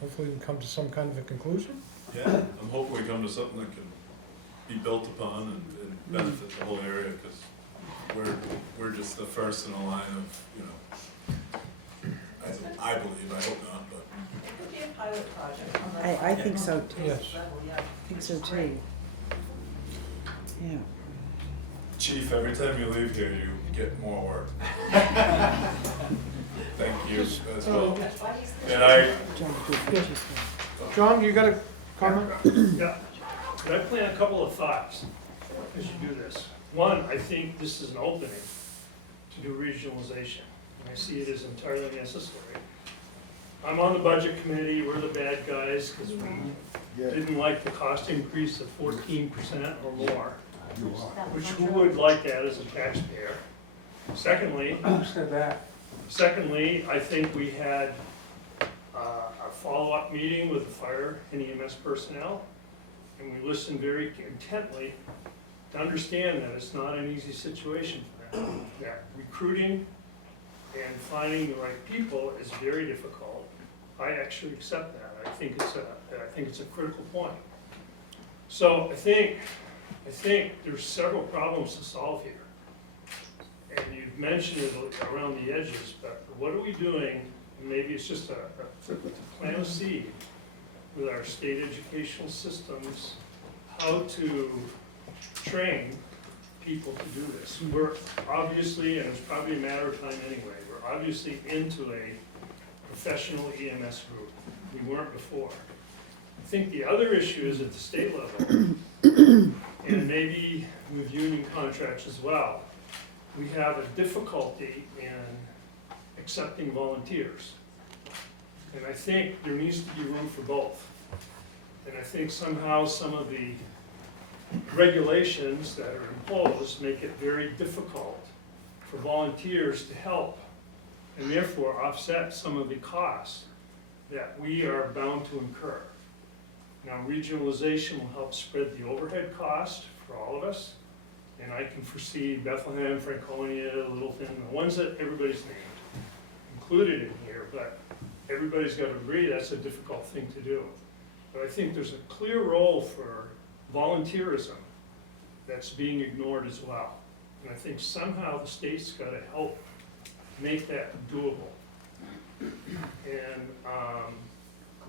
hopefully we can come to some kind of a conclusion. Yeah, I'm hoping we come to something that can be built upon and benefit the whole area, because we're just the first in a line of, you know, I believe, I hope not, but. It could be a pilot project. on that I think so, too. Yes. level, yeah. I think so too. Yeah. Chief, every time you leave here, you get more work. Thank you as well. That's why he's the And I, John, good. Just go. John, you got a comment? Yeah, but I plan a couple of thoughts as you do this. One, I think this is an opening to do regionalization, and I see it as entirely necessary. I'm on the budget committee, we're the bad guys, because we didn't like the cost increase of 14% or more, which who would like that as a taxpayer? Secondly, I think we had a follow-up meeting with the fire and EMS personnel, and we listened very intently to understand that it's not an easy situation for them. That recruiting and finding the right people is very difficult. I actually accept that. I think it's a critical point. So I think there's several problems to solve here. And you've mentioned it around the edges, but what are we doing? And maybe it's just to plant a seed with our state educational systems, how to train people to do this. We're obviously, and it's probably a matter of time anyway, we're obviously into a professional EMS group. We weren't before. I think the other issue is at the state level, and maybe with union contracts as well. We have a difficulty in accepting volunteers. And I think there needs to be room for both. And I think somehow some of the regulations that are imposed make it very difficult for volunteers to help and therefore offset some of the costs that we are bound to incur. Now, regionalization will help spread the overhead cost for all of us, and I can foresee Bethlehem, Franconia, Littleton, the ones that everybody's named, included in here, but everybody's got to agree that's a difficult thing to do. But I think there's a clear role for volunteerism that's being ignored as well. And I think somehow the state's got to help make that doable. And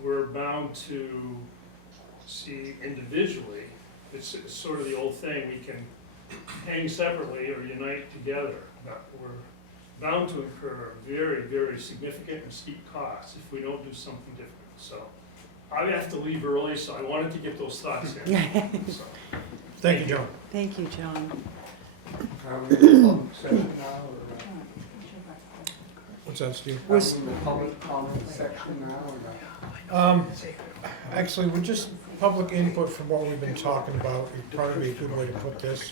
we're bound to see individually, it's sort of the old thing, we can hang separately or unite together, but we're bound to incur very, very significant and steep costs if we don't do something different. So I have to leave early, so I wanted to get those thoughts in. So, Thank you, John. Thank you, John. Session now, What's that, Steve? or the public comment section now, or not? Actually, we're just public input from what we've been talking about. It'd probably be a good way to put this.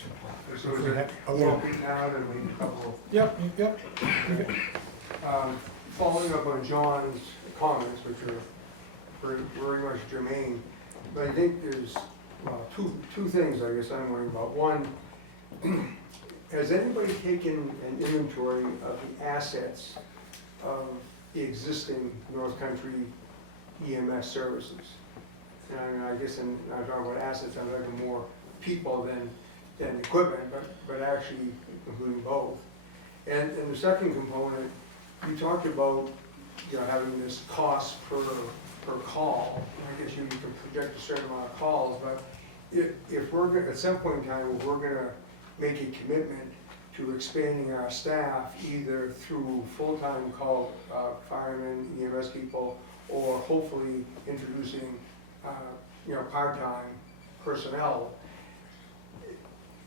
So If is we it had a little. walking down and we a couple Yep, yep. following up on John's comments, which are very much germane, but I think there's, well, two things I guess I'm wondering about. One, has anybody taken an inventory of the assets of the existing North Country EMS services? And I mean, I guess I'm talking about assets, I'm talking more people than equipment, but actually including both. And the second component, you talked about, you know, having this cost per call. I guess you can project a certain amount of calls, but if we're gonna, at some point in time, we're gonna make a commitment to expanding our staff either through full-time call firemen, EMS people, or hopefully introducing, you know, part-time personnel.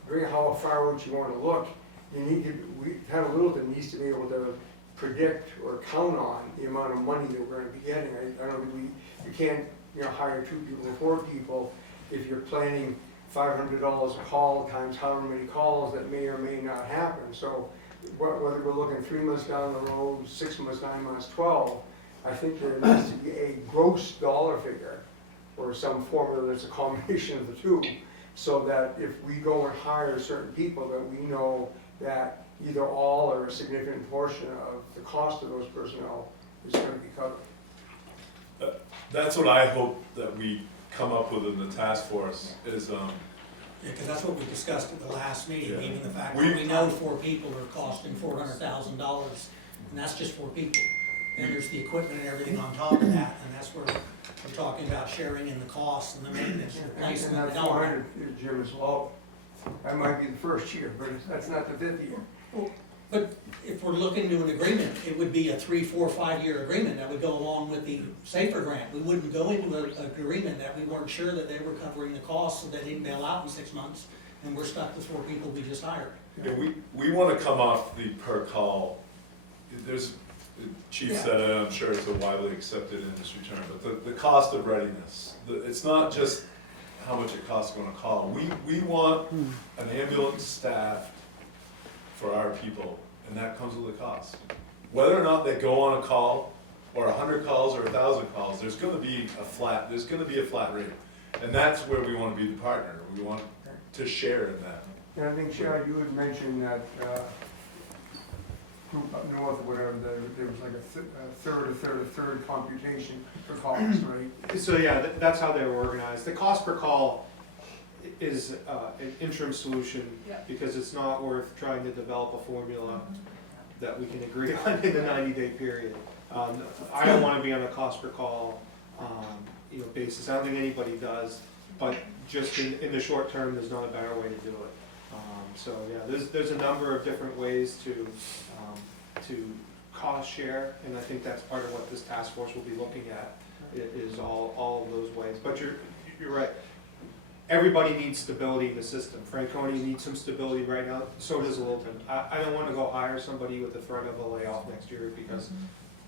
Depending how far out you want to look, you need to, Town of Littleton needs to be able to predict or count on the amount of money that we're going to be getting. I don't think you can't, you know, hire 2 people or 4 people if you're planning $500 a call times however many calls that may or may not happen. So whether we're looking 3 months down the road, 6 months, 9 months, 12, I think there needs to be a gross dollar figure or some formula that's a combination of the two, so that if we go and hire certain people, that we know that either all or a significant portion of the cost of those personnel is going to be covered. That's what I hope that we come up with in the task force is, Yeah, because that's what we discussed at the last meeting, Yeah. even the fact that we know 4 people are costing $400,000, and that's just 4 people. Then there's the equipment and everything on top of that, and that's where we're talking about sharing in the costs and the maintenance, And replacement, that and all that. 400, Jim, is low. That might be the first year, but that's not the 5th year. But if we're looking to an agreement, it would be a 3, 4, 5 year agreement that would go along with the SAFER grant. We wouldn't go into an agreement that we weren't sure that they were covering the costs, so they didn't bail out in 6 months, and we're stuck with 4 people we just hired. yeah, we want to come off the per call. There's, the chief said it, I'm sure it's a widely accepted industry term, but the cost of readiness. It's not just how much it costs on a call. We want an ambulance staff for our people, and that comes with a cost. Whether or not they go on a call, or 100 calls or 1,000 calls, there's gonna be a flat rate. And that's where we wanna be the partner. We want to share in that. And I think, Sharon, you had mentioned that group up north, or whatever, there was like a third computation for calls, right? So yeah, that's how they were organized. The cost per call is an interim solution because it's not worth trying to develop a formula that we can agree on in the 90-day period. I don't want to be on a cost per call basis. I don't think anybody does, but just in the short term, there's not a better way to do it. So yeah, there's a number of different ways to cost share, and I think that's part of what this task force will be looking at, is all of those ways. But you're right. Everybody needs stability in the system. Franconia needs some stability right now, so does Littleton. I don't want to go hire somebody with the threat of a layoff next year because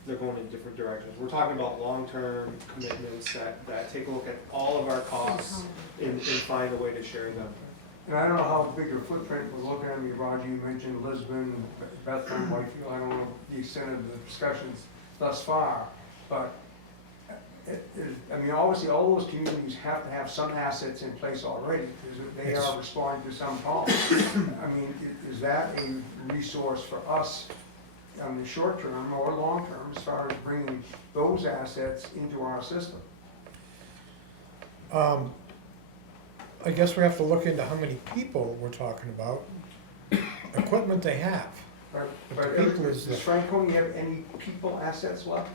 they're going in different directions. We're talking about long-term commitments that take a look at all of our costs and find a way to share them. And I don't know how big a footprint we're looking at. I mean, Roger, you mentioned Lisbon, Bethlehem, Whitefield. I don't know the extent of the discussions thus far, but I mean, obviously, all those communities have to have some assets in place already, because they are responding to some problems. I mean, is that a resource for us in the short term or long term, as far as bringing those assets into our system? I guess we have to look into how many people we're talking about, equipment they have. But people is does the- Franconia have any people assets left?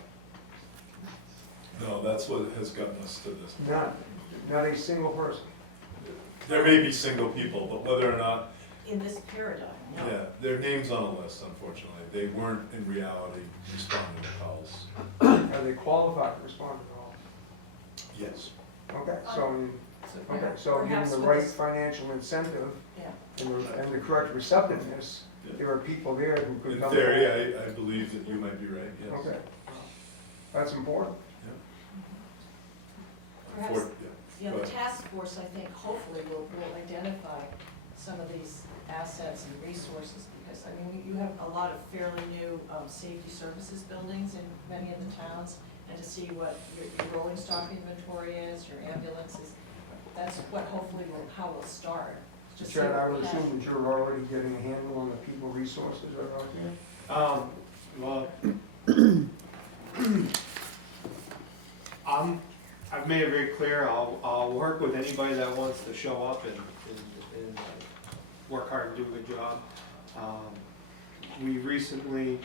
No, that's what has gotten us to this. None, not a single person. There may be single people, but whether or not, In this paradigm, no. yeah, their names on a list, unfortunately. They weren't in reality responding to calls. Are they qualified to respond to calls? Yes. Okay, so, So so given perhaps the with right this- financial incentive Yeah. and the correct receptiveness, Yeah. there are people there who could In come. theory, I believe that you might be right, yes. Okay, that's important. Perhaps, For- you know, Go the ahead. task force, I think, hopefully will identify some of these assets and resources, because, I mean, you have a lot of fairly new, safety services buildings in many of the towns, and to see what your rolling stock inventory is, your ambulances, that's what hopefully how we'll start. Just see Chad, I what would we have. assume that you're already getting a handle on the people resources that are out there? Well, I've made it very clear, I'll work with anybody that wants to show up and work hard and do a good job. We recently,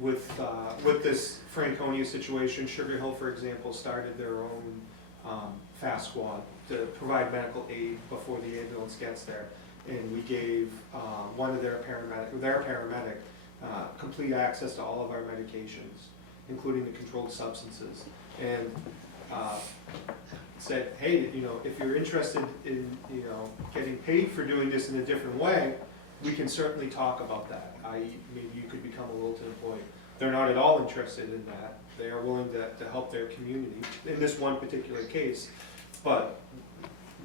with this Franconia situation, Sugar Hill, for example, started their own fast squad to provide medical aid before the ambulance gets there. And we gave one of their paramedic, complete access to all of our medications, including the controlled substances. And said, hey, you know, if you're interested in, you know, getting paid for doing this in a different way, we can certainly talk about that. I.e., maybe you could become a Littleton employee. They're not at all interested in that. They are willing to help their community in this one particular case. But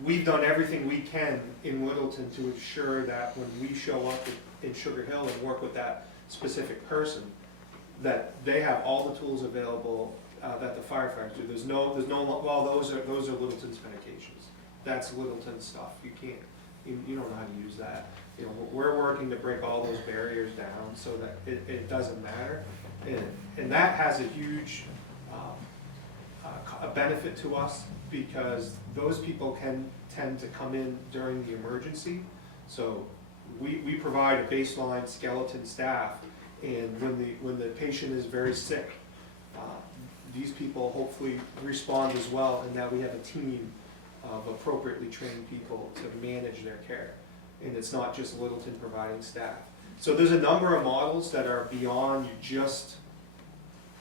we've done everything we can in Littleton to ensure that when we show up in Sugar Hill and work with that specific person, that they have all the tools available that the firefighters do. There's no, well, those are Littleton's medications. That's Littleton stuff. You can't, you don't know how to use that. You know, we're working to break all those barriers down so that it doesn't matter. And that has a huge a benefit to us, because those people can tend to come in during the emergency. So we provide a baseline skeleton staff, and when the patient is very sick, these people hopefully respond as well, and that we have a team of appropriately trained people to manage their care. And it's not just Littleton providing staff. So there's a number of models that are beyond just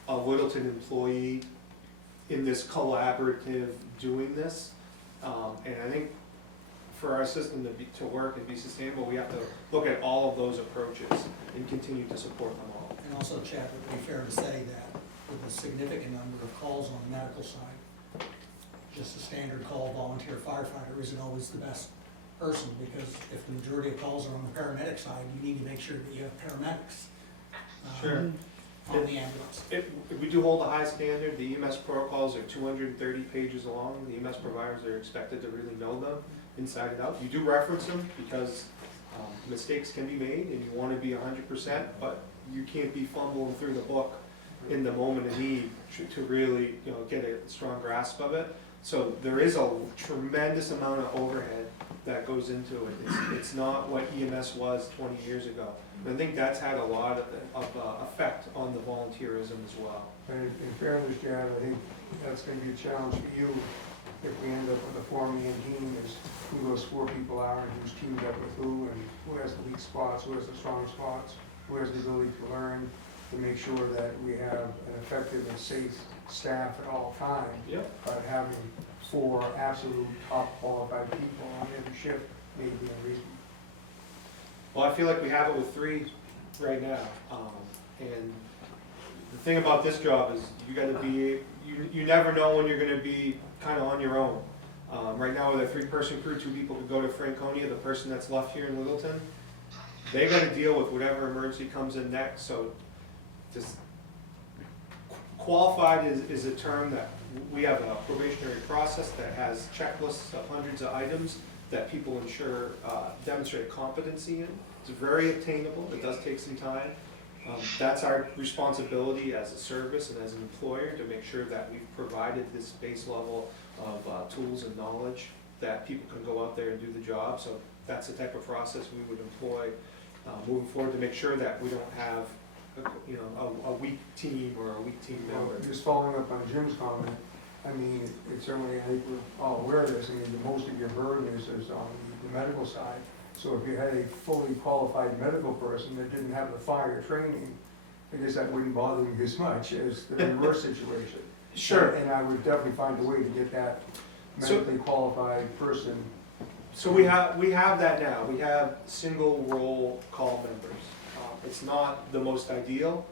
a Littleton employee in this collaborative doing this. And I think for our system to work and be sustainable, we have to look at all of those approaches and continue to support them all. And also, Chad, it would be fair to say that with a significant number of calls on the medical side, just a standard call volunteer firefighter isn't always the best person, because if the majority of calls are on the paramedic side, you need to make sure that you have paramedics Sure. on the ambulance. We do hold a high standard. The EMS protocols are 230 pages long. The EMS providers are expected to really know them inside and out. You do reference them because mistakes can be made, and you want to be 100%, but you can't be fumbling through the book in the moment of need to really, you know, get a strong grasp of it. So there is a tremendous amount of overhead that goes into it. It's not what EMS was 20 years ago. And I think that's had a lot of effect on the volunteerism as well. And in fairness, Chad, I think that's gonna be a challenge for you if we end up with a four-man team, is who those four people are and who's teamed up with who, and who has the weak spots, who has the strong spots, who has the ability to learn, to make sure that we have an effective and safe staff at all times. Yep. But having four absolute top qualified people on every shift may be unreasonable. Well, I feel like we have it with 3 right now. And the thing about this job is you never know when you're gonna be kind of on your own. Right now with a 3-person crew, 2 people could go to Franconia, the person that's left here in Littleton, they gotta deal with whatever emergency comes in next, so just qualified is a term that we have a probationary process that has checklists of hundreds of items that people demonstrate competency in. It's very obtainable, it does take some time. That's our responsibility as a service and as an employer to make sure that we've provided this base level of tools and knowledge that people can go out there and do the job. So that's the type of process we would employ moving forward to make sure that we don't have a weak team or a weak team member. Just following up on Jim's comment, I mean, it's certainly, I think we're all aware of this, I mean, the most of your burden is on the medical side. So if you had a fully qualified medical person that didn't have the fire training, I guess that wouldn't bother me as much as the reverse situation. Sure. And I would definitely find a way to get that medically qualified person. So we have that now. We have single role call members. It's not the most ideal.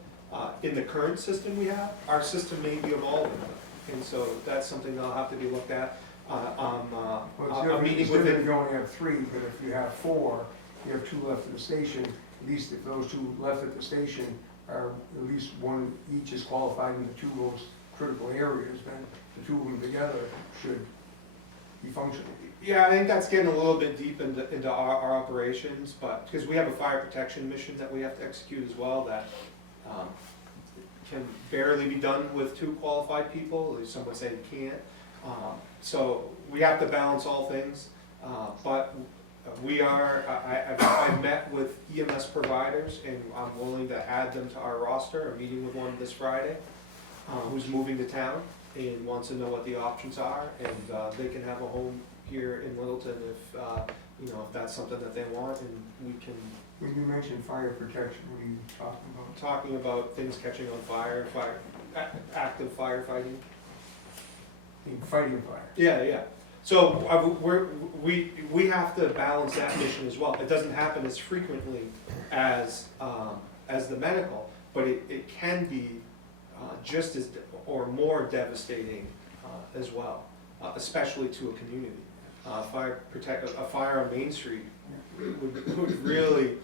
In the current system we have, our system may be evolving. And so that's something that'll have to be looked at. Well, A meeting it's with different it. if you only have 3, but if you have 4, you have 2 left at the station, at least if those 2 left at the station are, at least one each is qualified in the 2 most critical areas, then the 2 of them together should be functional. Yeah, I think that's getting a little bit deep into our operations, but because we have a fire protection mission that we have to execute as well that can barely be done with 2 qualified people. Some would say you can't. So we have to balance all things, but I've met with EMS providers and I'm willing to add them to our roster. I'm meeting with one this Friday who's moving to town and wants to know what the options are, and they can have a home here in Littleton if if that's something that they want, and we can. When you mentioned fire protection, what are you talking about? Talking about things catching on fire, active firefighting. Fighting fire. Yeah. So we have to balance that mission as well. It doesn't happen as frequently as the medical, but it can be just as or more devastating as well, especially to a community. A fire on Main Street would really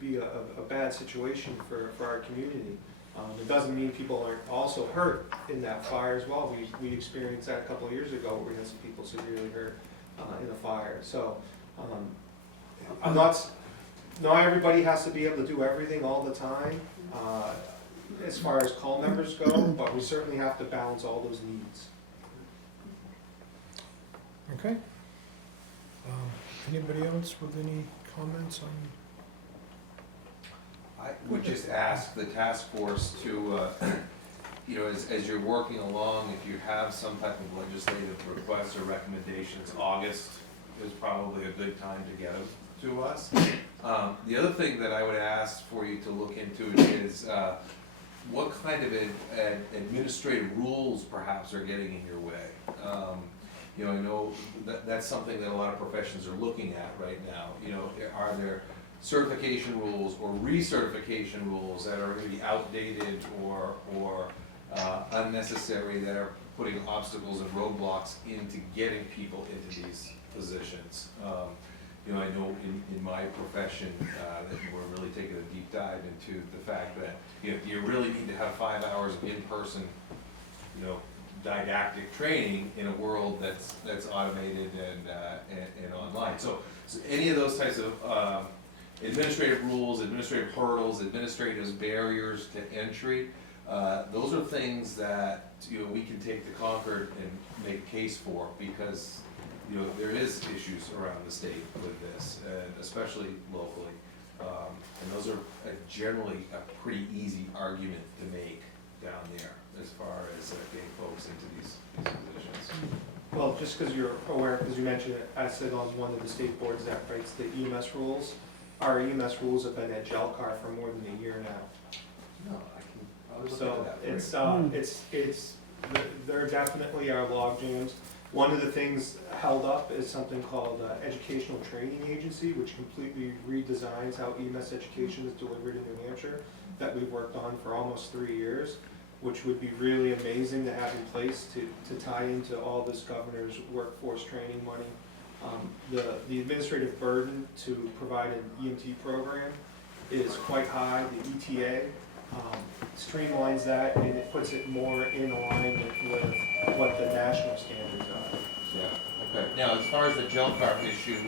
be a bad situation for our community. It doesn't mean people aren't also hurt in that fire as well. We experienced that a couple of years ago where we had some people severely hurt in a fire. So not everybody has to be able to do everything all the time as far as call members go, but we certainly have to balance all those needs. Okay. Anybody else with any comments on? I would just ask the task force to, as you're working along, if you have some type of legislative requests or recommendations, August is probably a good time to get them to us. The other thing that I would ask for you to look into is what kind of administrative rules perhaps are getting in your way. I know that's something that a lot of professions are looking at right now. Are there certification rules or recertification rules that are going to be outdated or unnecessary, that are putting obstacles and roadblocks into getting people into these positions? I know in my profession that we're really taking a deep dive into the fact that you really need to have 5 hours of in-person, didactic training in a world that's automated and online. So any of those types of administrative rules, administrative hurdles, administrative barriers to entry, those are things that we can take to Concord and make a case for, because there is issues around the state with this, and especially locally, and those are generally a pretty easy argument to make down there as far as getting folks into these positions. Well, just because you're aware, because you mentioned it, I sit on one of the state boards that writes the EMS rules. Our EMS rules have been at GELCAR for more than a year now. No, I can look into that. There definitely are log jams. One of the things held up is something called Educational Training Agency, which completely redesigns how EMS education is delivered in New Hampshire, that we've worked on for almost 3 years. which would be really amazing to have in place to tie into all this governor's workforce training money. The administrative burden to provide an EMT program is quite high. The ETA streamlines that, and it puts it more in alignment with what the national standards are. Yeah, okay. Now, as far as the jump car issue,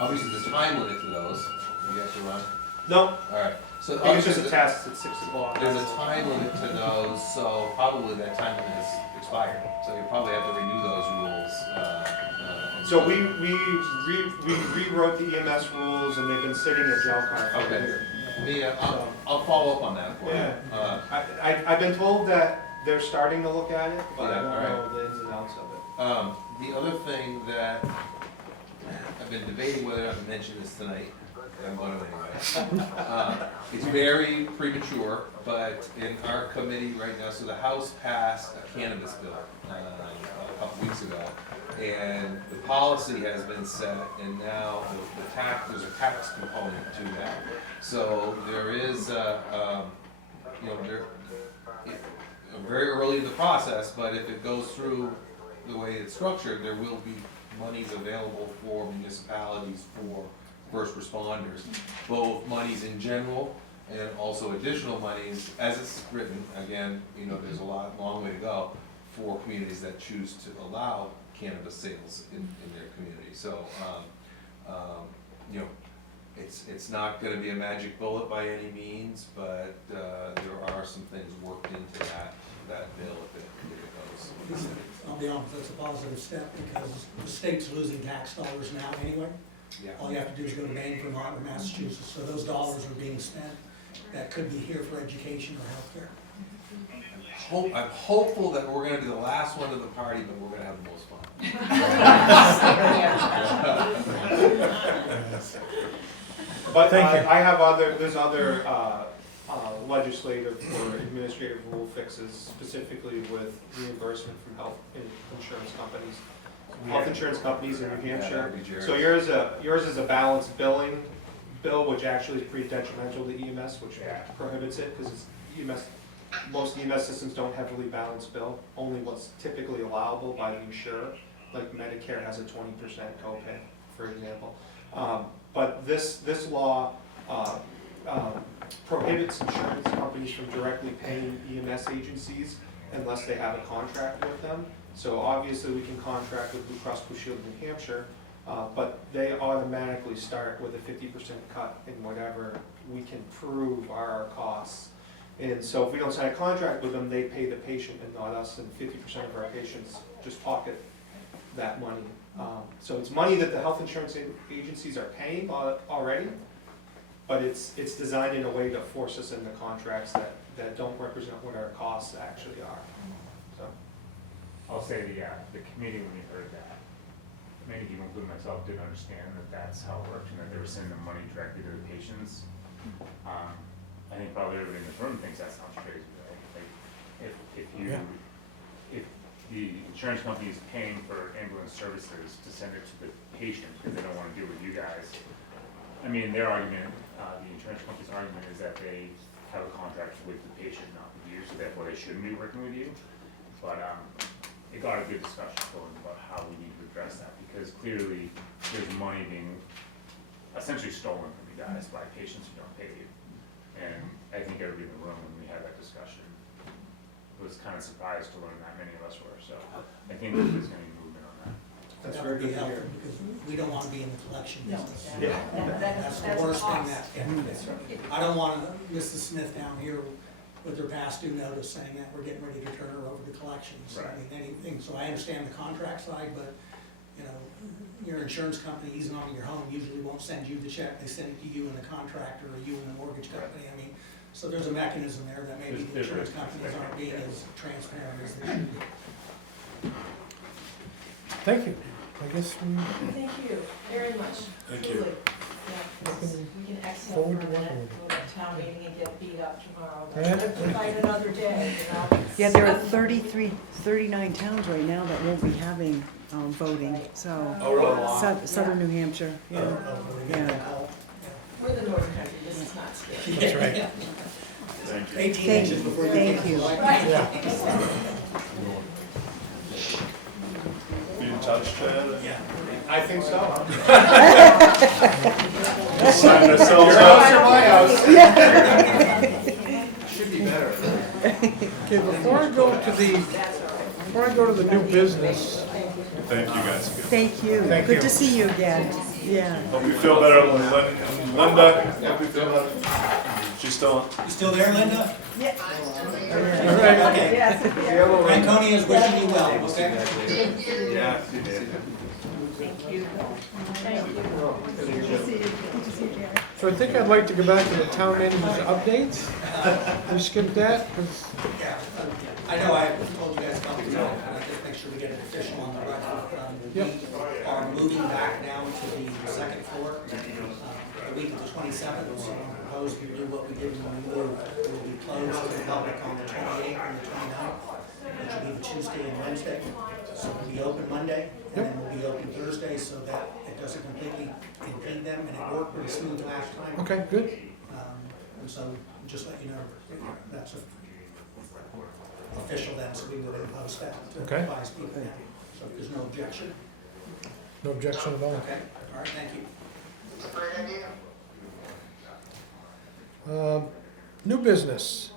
obviously there's a time limit to those, you have to run. No, Alright, so I think it's obviously just a test at 6 o'clock. there's a time limit to those, so probably that time limit has expired. So you probably have to renew those rules. So we rewrote the EMS rules, and they've been sitting at Gelcar for a Okay. year. I'll follow up on that for you. Yeah. I've been told that they're starting to look at it, but I Yeah, don't all right. know the ins and outs of it. The other thing that I've been debating whether or not to mention this tonight, I'm going to anyway. It's very premature, but in our committee right now, so the House passed a cannabis bill a couple weeks ago, and the policy has been set, and now there's a tax component to that. So there is, very early in the process, but if it goes through the way it's structured, there will be monies available for municipalities for first responders, both monies in general and also additional monies, as it's written, again, there's a long way to go for communities that choose to allow cannabis sales in their community. So, it's not gonna be a magic bullet by any means, but there are some things worked into that bill if it goes. I'll be honest, that's a positive step because the state's losing tax dollars now anyway. Yeah. All you have to do is go to Maine, Vermont, or Massachusetts, so those dollars are being spent that could be here for education or healthcare. I'm hopeful that we're gonna be the last one to the party, but we're gonna have the most fun. But Thank you. I have there's other legislative or administrative rule fixes, specifically with reimbursement from health insurance companies. Health insurance companies in New Hampshire. So yours is a balanced billing bill, which actually is pretty detrimental to EMS, which prohibits it, because most EMS systems don't heavily balanced bill, only what's typically allowable by the insurer, like Medicare has a 20% copay, for example. But this law prohibits insurance companies from directly paying EMS agencies unless they have a contract with them. So obviously we can contract with Blue Cross Blue Shield of New Hampshire, but they automatically start with a 50% cut in whatever we can prove are our costs. And so if we don't sign a contract with them, they pay the patient and not us, and 50% of our patients just pocket that money. So it's money that the health insurance agencies are paying already, but it's designed in a way to force us into contracts that don't represent what our costs actually are. So. I'll say the committee, when we heard that, many people, including myself, didn't understand that that's how it worked and that they were sending the money directly to the patients. I think probably everybody in the room thinks that sounds crazy, right? Like, if the insurance company is paying for ambulance services to send it to the patient because they don't want to deal with you guys, I mean, their argument, the insurance company's argument is that they have a contract with the patient, not with you, so therefore they shouldn't be working with you. But it got a good discussion going about how we need to address that, because clearly there's money being essentially stolen from you guys by patients who don't pay you. And I think everybody in the room, when we had that discussion, was kind of surprised to learn that many of us were. So I think there's going to be movement on that. That's very good to hear. Because we don't want to be in the collection No, business. Yeah. That's the worst thing that can happen. I don't want Mrs. Smith down here with her past due notice saying that we're getting ready to turn her over to collections. Right. I mean, anything, so I understand the contract side, but, your insurance company, easing on your home, usually won't send you the check, they send it to you and the contractor or you and the mortgage company. I mean, so there's a mechanism there that maybe the insurance companies aren't being as transparent as they should be. Thank you. I guess Thank you very much. Thank you. Truly. Yeah, we can exhale for a Forward to minute, one. go to town meeting and get beat up tomorrow. Yeah. Let's fight another day, Yeah, there are 39 towns right now that won't be having voting, so, Oh, really? southern New Hampshire, yeah. We're the North Country, this is not scary. That's right. Thank you. 18 inches before you Thank came you. to life. Be in touch, Chad? Yeah. I think so. Sign ourselves Your up. house or my house? Should be better. Okay, before I go to the new business, Thank you guys again. Thank you. Thank Good you. to see you again. Yeah. Hope you feel better, Linda. Hope you feel better. She's still. You still there, Linda? all right, Okay. Franconia is wishing you well, okay? Yeah, she did. so I think I'd like to go back to the town manager's updates. We skipped that, 'cause Yeah. I know I told you guys about the, I just make sure we get it official on the record. Yep. We are moving back down to the second floor, the week of the 27th, so I propose we do what we did when we moved. We'll be closed to the public on the 28th and the 29th, which will be the Tuesday and Wednesday. So we'll be open Monday, and then we'll be open Thursday, so that it doesn't completely impede them, and it worked pretty smooth last time. okay, good. And so, just let you know, that's official then, so we go ahead and post that to Okay. advise people now. So if there's no objection, No objection at all. okay, all right, thank you. New business.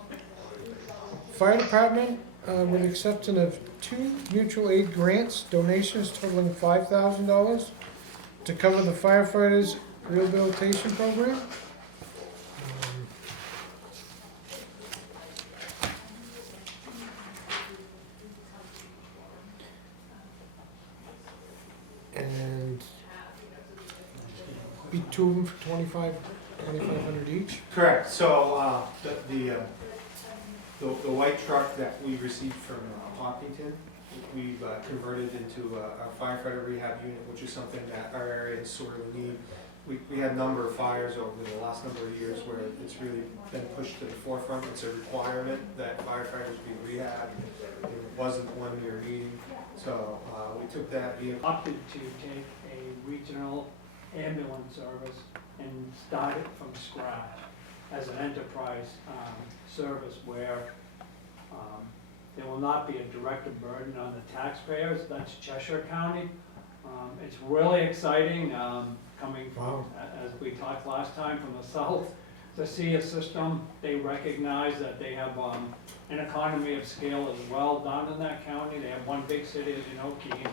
Fire department, with the exception of 2 mutual aid grants, donations totaling $5,000 to cover the firefighters rehabilitation program. And be 2 of them for 2,500 each. Correct, so, the white truck that we received from Hopkinton, we've converted into our firefighter rehab unit, which is something that our area is sorely need. We had a number of fires over the last number of years where it's really been pushed to the forefront. It's a requirement that firefighters be rehabbed. It wasn't one we were needing, so we took that vehicle. Opted to take a regional ambulance service and start it from scratch as an enterprise service where there will not be a direct burden on the taxpayers. That's Cheshire County. It's really exciting coming from, as we talked last time, from the south to see a system. They recognize that they have an economy of scale as well down in that county. They have one big city, as you know, Keene,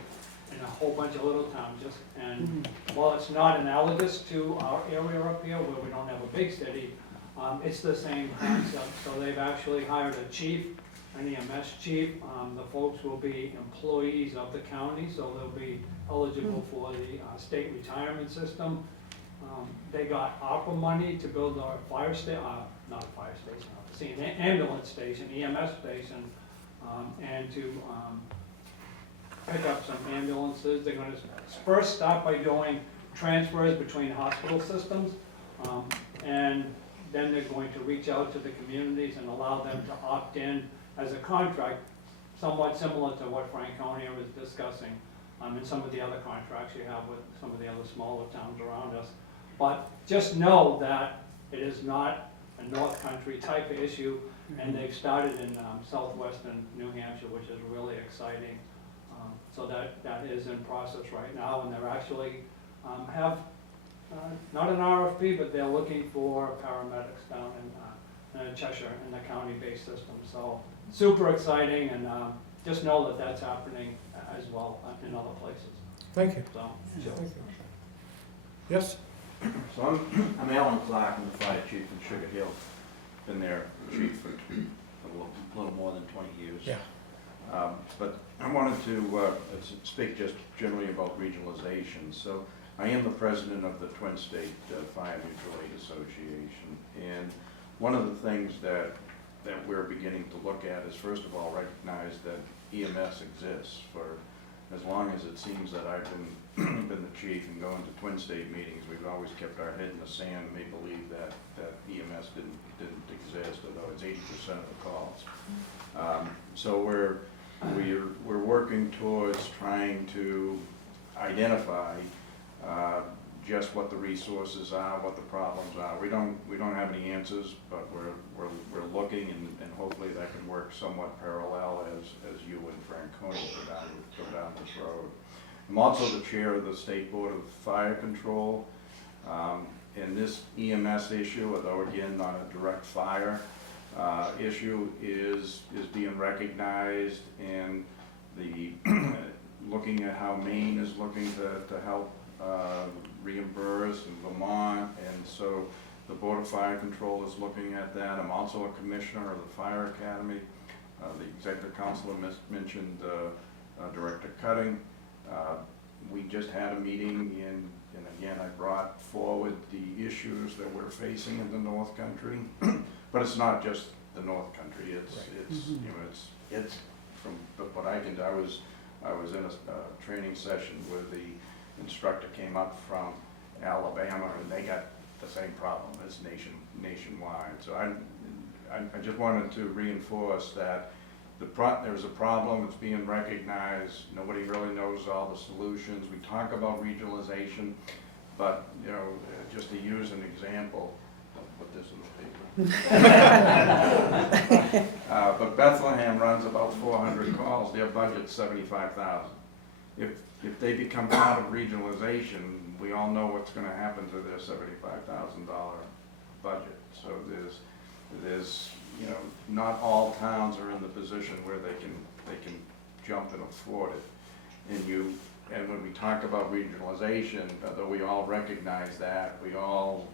and a whole bunch of little towns. And while it's not analogous to our area up here where we don't have a big city, it's the same concept. So they've actually hired a chief, an EMS chief. The folks will be employees of the county, so they'll be eligible for the state retirement system. They got ARPA money to build our fire station, not a fire station, see, an ambulance station, EMS station, and to pick up some ambulances. They're gonna first start by doing transfers between hospital systems, and then they're going to reach out to the communities and allow them to opt in as a contract, somewhat similar to what Franconia was discussing, and some of the other contracts you have with some of the other smaller towns around us. But just know that it is not a North Country type of issue, and they've started in southwestern New Hampshire, which is really exciting. So that is in process right now, and they're actually have not an RFP, but they're looking for paramedics down in Cheshire in the county-based system. So super exciting, and just know that that's happening as well in other places. Thank you. So, Thank you. Yes? So I'm Alan Clark, I'm the fire chief in Sugar Hill. Been there chief for a little more than 20 years. Yeah. But I wanted to speak just generally about regionalization. So I am the president of the Twin State Fire Mutual Aid Association. And one of the things that we're beginning to look at is, first of all, recognize that EMS exists. For as long as it seems that I've been the chief and going to Twin State meetings, we've always kept our head in the sand and made believe that EMS didn't exist, although it's 80% of the calls. So we're working towards trying to identify just what the resources are, what the problems are. We don't have any answers, but we're looking, and hopefully that can work somewhat parallel as you and Francona go down this road. I'm also the chair of the State Board of Fire Control. And this EMS issue, although again not a direct fire issue, is being recognized, and the looking at how Maine is looking to help reimburse, and Vermont, and so the Board of Fire Control is looking at that. I'm also a commissioner of the Fire Academy. The Executive Council mentioned Director Cutting. We just had a meeting, and again, I brought forward the issues that we're facing in the North Country. But it's not just the North Country. It's you know, it's from what I can. I was in a training session where the instructor came up from Alabama, and they got the same problem. It's nationwide. So I just wanted to reinforce that there's a problem. It's being recognized. Nobody really knows all the solutions. We talk about regionalization, but you know, just to use an example, I'll put this in the paper. But Bethlehem runs about 400 calls. Their budget's $75,000. If they become part of regionalization, we all know what's going to happen to their $75,000 budget. So there's you know, not all towns are in the position where they can jump and afford it. And when we talk about regionalization, though we all recognize that, we all,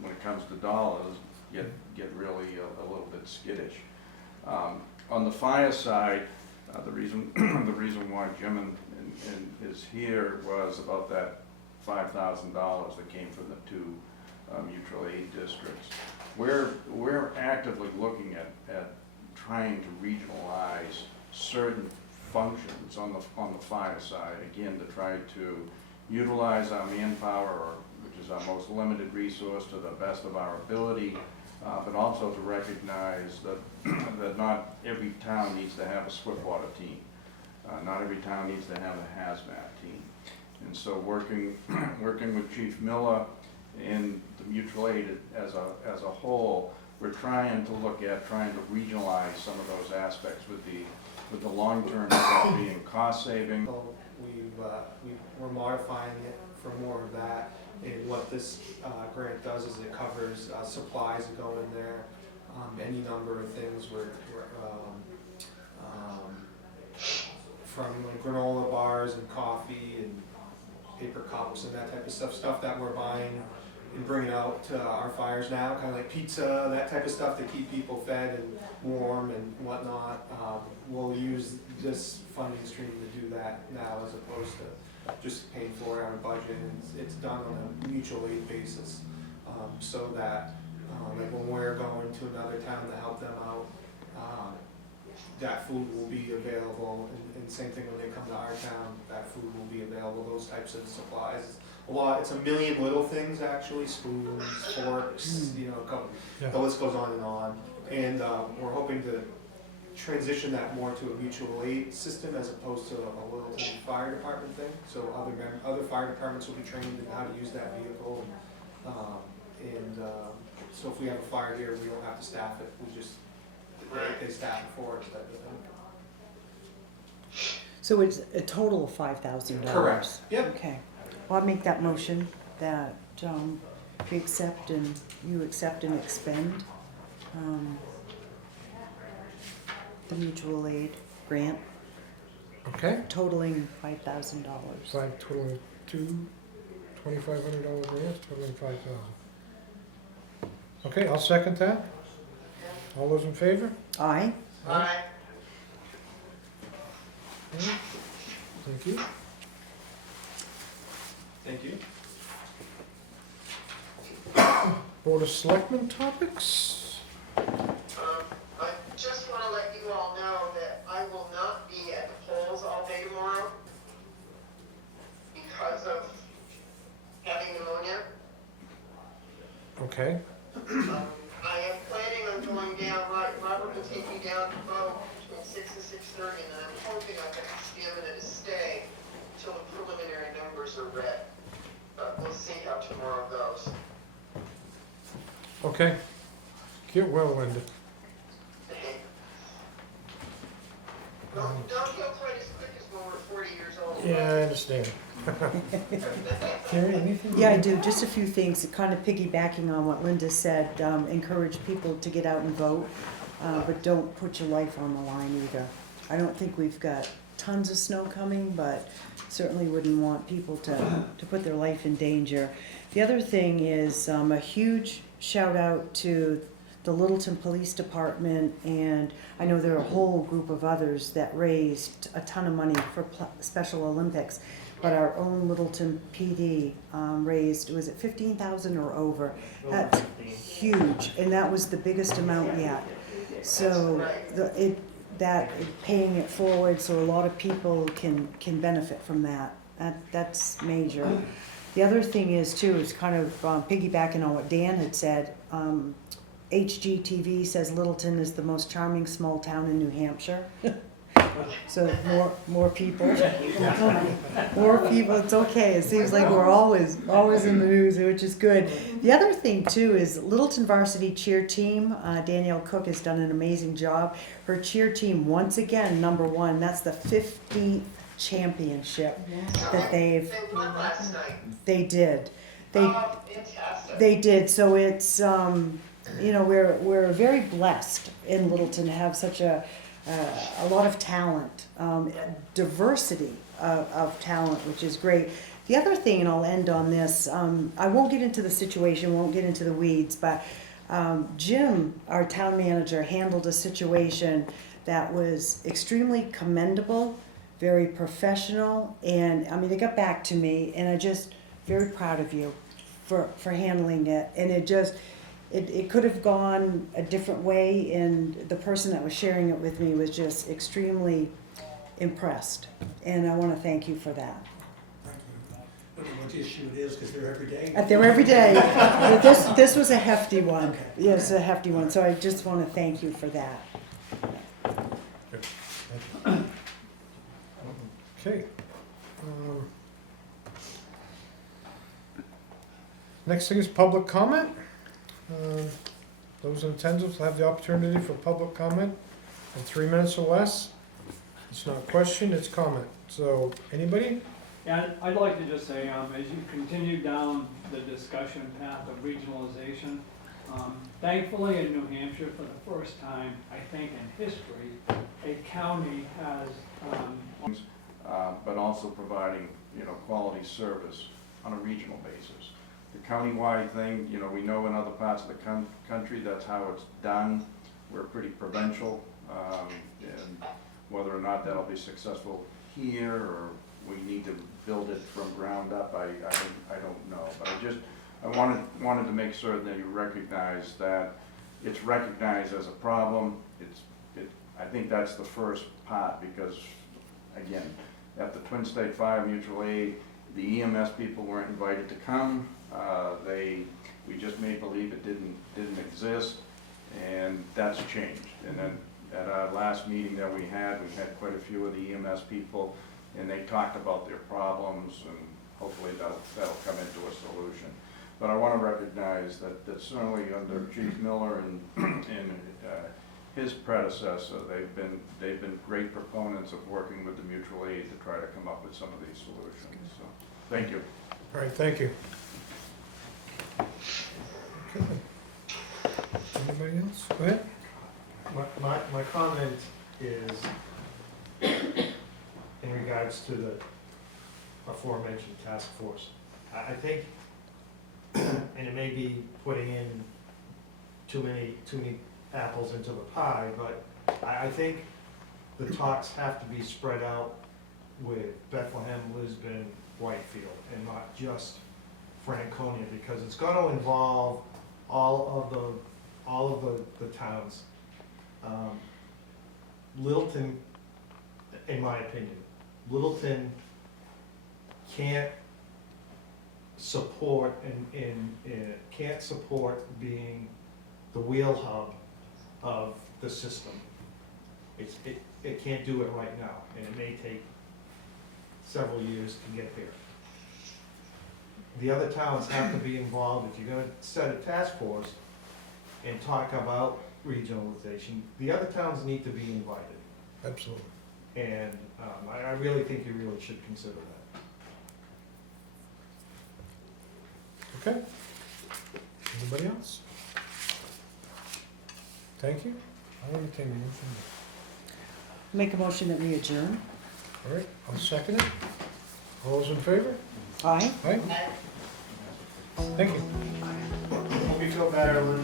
when it comes to dollars, get really a little bit skittish. On the fire side, the reason why Jim is here was about that $5,000 that came from the two mutual aid districts. We're actively looking at trying to regionalize certain functions on the fire side, again, to try to utilize our manpower, which is our most limited resource, to the best of our ability, but also to recognize that not every town needs to have a swiftwater team. Not every town needs to have a hazmat team. And so working with Chief Miller and the mutual aid as a whole, we're trying to regionalize some of those aspects with the long-term effect being cost saving. So we're modifying it for more of that. And what this grant does is it covers supplies that go in there, any number of things from like granola bars and coffee and paper cups and that type of stuff that we're buying and bringing out to our fires now, kind of like pizza, that type of stuff to keep people fed and warm and whatnot. We'll use this funding stream to do that now, as opposed to just paying for it out of budget. And it's done on a mutual aid basis, so that like when we're going to another town to help them out, that food will be available, and same thing when they come to our town, that food will be available, those types of supplies. It's a million little things actually, spoons, forks, you know, the list goes on. And we're hoping to transition that more to a mutual aid system as opposed to a Littleton fire department thing. So other fire departments will be trained in how to use that vehicle. So if we have a fire here, we don't have to staff it, they staff it for us, type of thing. So it's a total of $5,000? Correct. Yep. Okay. Well, I'll make that motion that we accept and expend the mutual aid grant. Okay. Totaling $5,000. Totaling $2,500 grants, totaling $5,000. Okay, I'll second that. All those in favor? Aye. Aye. Okay. Thank you. Thank you. Board of Selectmen topics? I just want to let you all know that I will not be at the polls all day tomorrow because of having pneumonia. Okay. I am planning on going down, Robert will take me down to vote between 6 and 6:30, and I'm hoping I can stamina to stay until the preliminary numbers are read. But we'll see how Okay. Get well, Linda. Don't go quite as quick as when we're 40 years old. Yeah, I understand. Carrie, anything? Yeah, I do. Just a few things, kind of piggybacking on what Linda said. Encourage people to get out and vote, but don't put your life on the line either. I don't think we've got tons of snow coming, but certainly wouldn't want people to put their life in danger. The other thing is a huge shout out to the Littleton Police Department, and I know there are a whole group of others that raised a ton of money for Special Olympics. But our own Littleton PD raised, was it 15,000 or over? That's huge, and that was the biggest amount yet. So paying it forward so a lot of people can benefit from that. That's major. The other thing is too, is kind of piggybacking on what Dan had said. HGTV says Littleton is the most charming small town in New Hampshire. So more people, more people. It's okay. It seems like we're always in the news, which is good. The other thing too is Littleton varsity cheer team. Danielle Cook has done an amazing job. Her cheer team once again #1. That's the 15th championship that They won last night. they did. Fantastic. They did. So it's we're very blessed in Littleton to have such a lot of talent, diversity of talent, which is great. The other thing, and I'll end on this, I won't get into the situation, won't get into the weeds, but Jim, our town manager, handled a situation that was extremely commendable, very professional, and I mean, they got back to me, and I just very proud of you for handling it, and it could have gone a different way, and the person that was sharing it with me was just extremely impressed, and I want to thank you for that. Thank you. I don't know what issue it is, because they're every day. They're every day. This was a hefty one. Okay. Yes, a hefty one, so I just want to thank you for that. Okay. Next thing is public comment. Those in attendance will have the opportunity for public comment in 3 minutes or less. It's not a question, it's comment. So, anybody? Yeah, I'd like to just say, as you continue down the discussion path of regionalization, thankfully in New Hampshire, for the first time, I think in history, a county has, but also providing, quality service on a regional basis. The countywide thing, we know in other parts of the country, that's how it's done. We're pretty provincial, and whether or not that'll be successful here, or we need to build it from ground up, I don't know. But I wanted to make certain that you recognize that it's recognized as a problem. I think that's the first part, because, again, at the Twin State Fire Mutual Aid, the EMS people weren't invited to come. We just made believe it didn't exist, and that's changed. And then at our last meeting that we had quite a few of the EMS people, and they talked about their problems, and hopefully that'll come into a solution. But I want to recognize that certainly under Chief Miller and his predecessor, they've been great proponents of working with the mutual aid to try to come up with some of these solutions. So, thank you. All right, thank you. Okay. Anybody else? Go ahead. My comment is in regards to the aforementioned task force. I think, and it may be putting in too many apples into the pie, but I think the talks have to be spread out with Bethlehem, Lisbon, Whitefield, and not just Franconia, because it's going to involve all of the towns. Littleton, in my opinion, Littleton can't support can't support being the wheel hub of the system. It can't do it right now, and it may take several years to get there. The other towns have to be involved. If you're going to set a task force, and talk about regionalization, the other towns need to be invited. Absolutely. And I really think you really should consider that. Okay. Anybody else? Thank you. I'll entertain a motion. Make a motion that we adjourn. All right, I'll second it. All those in favor? Aye. Aye. Thank you. Hope you feel better, Lynn.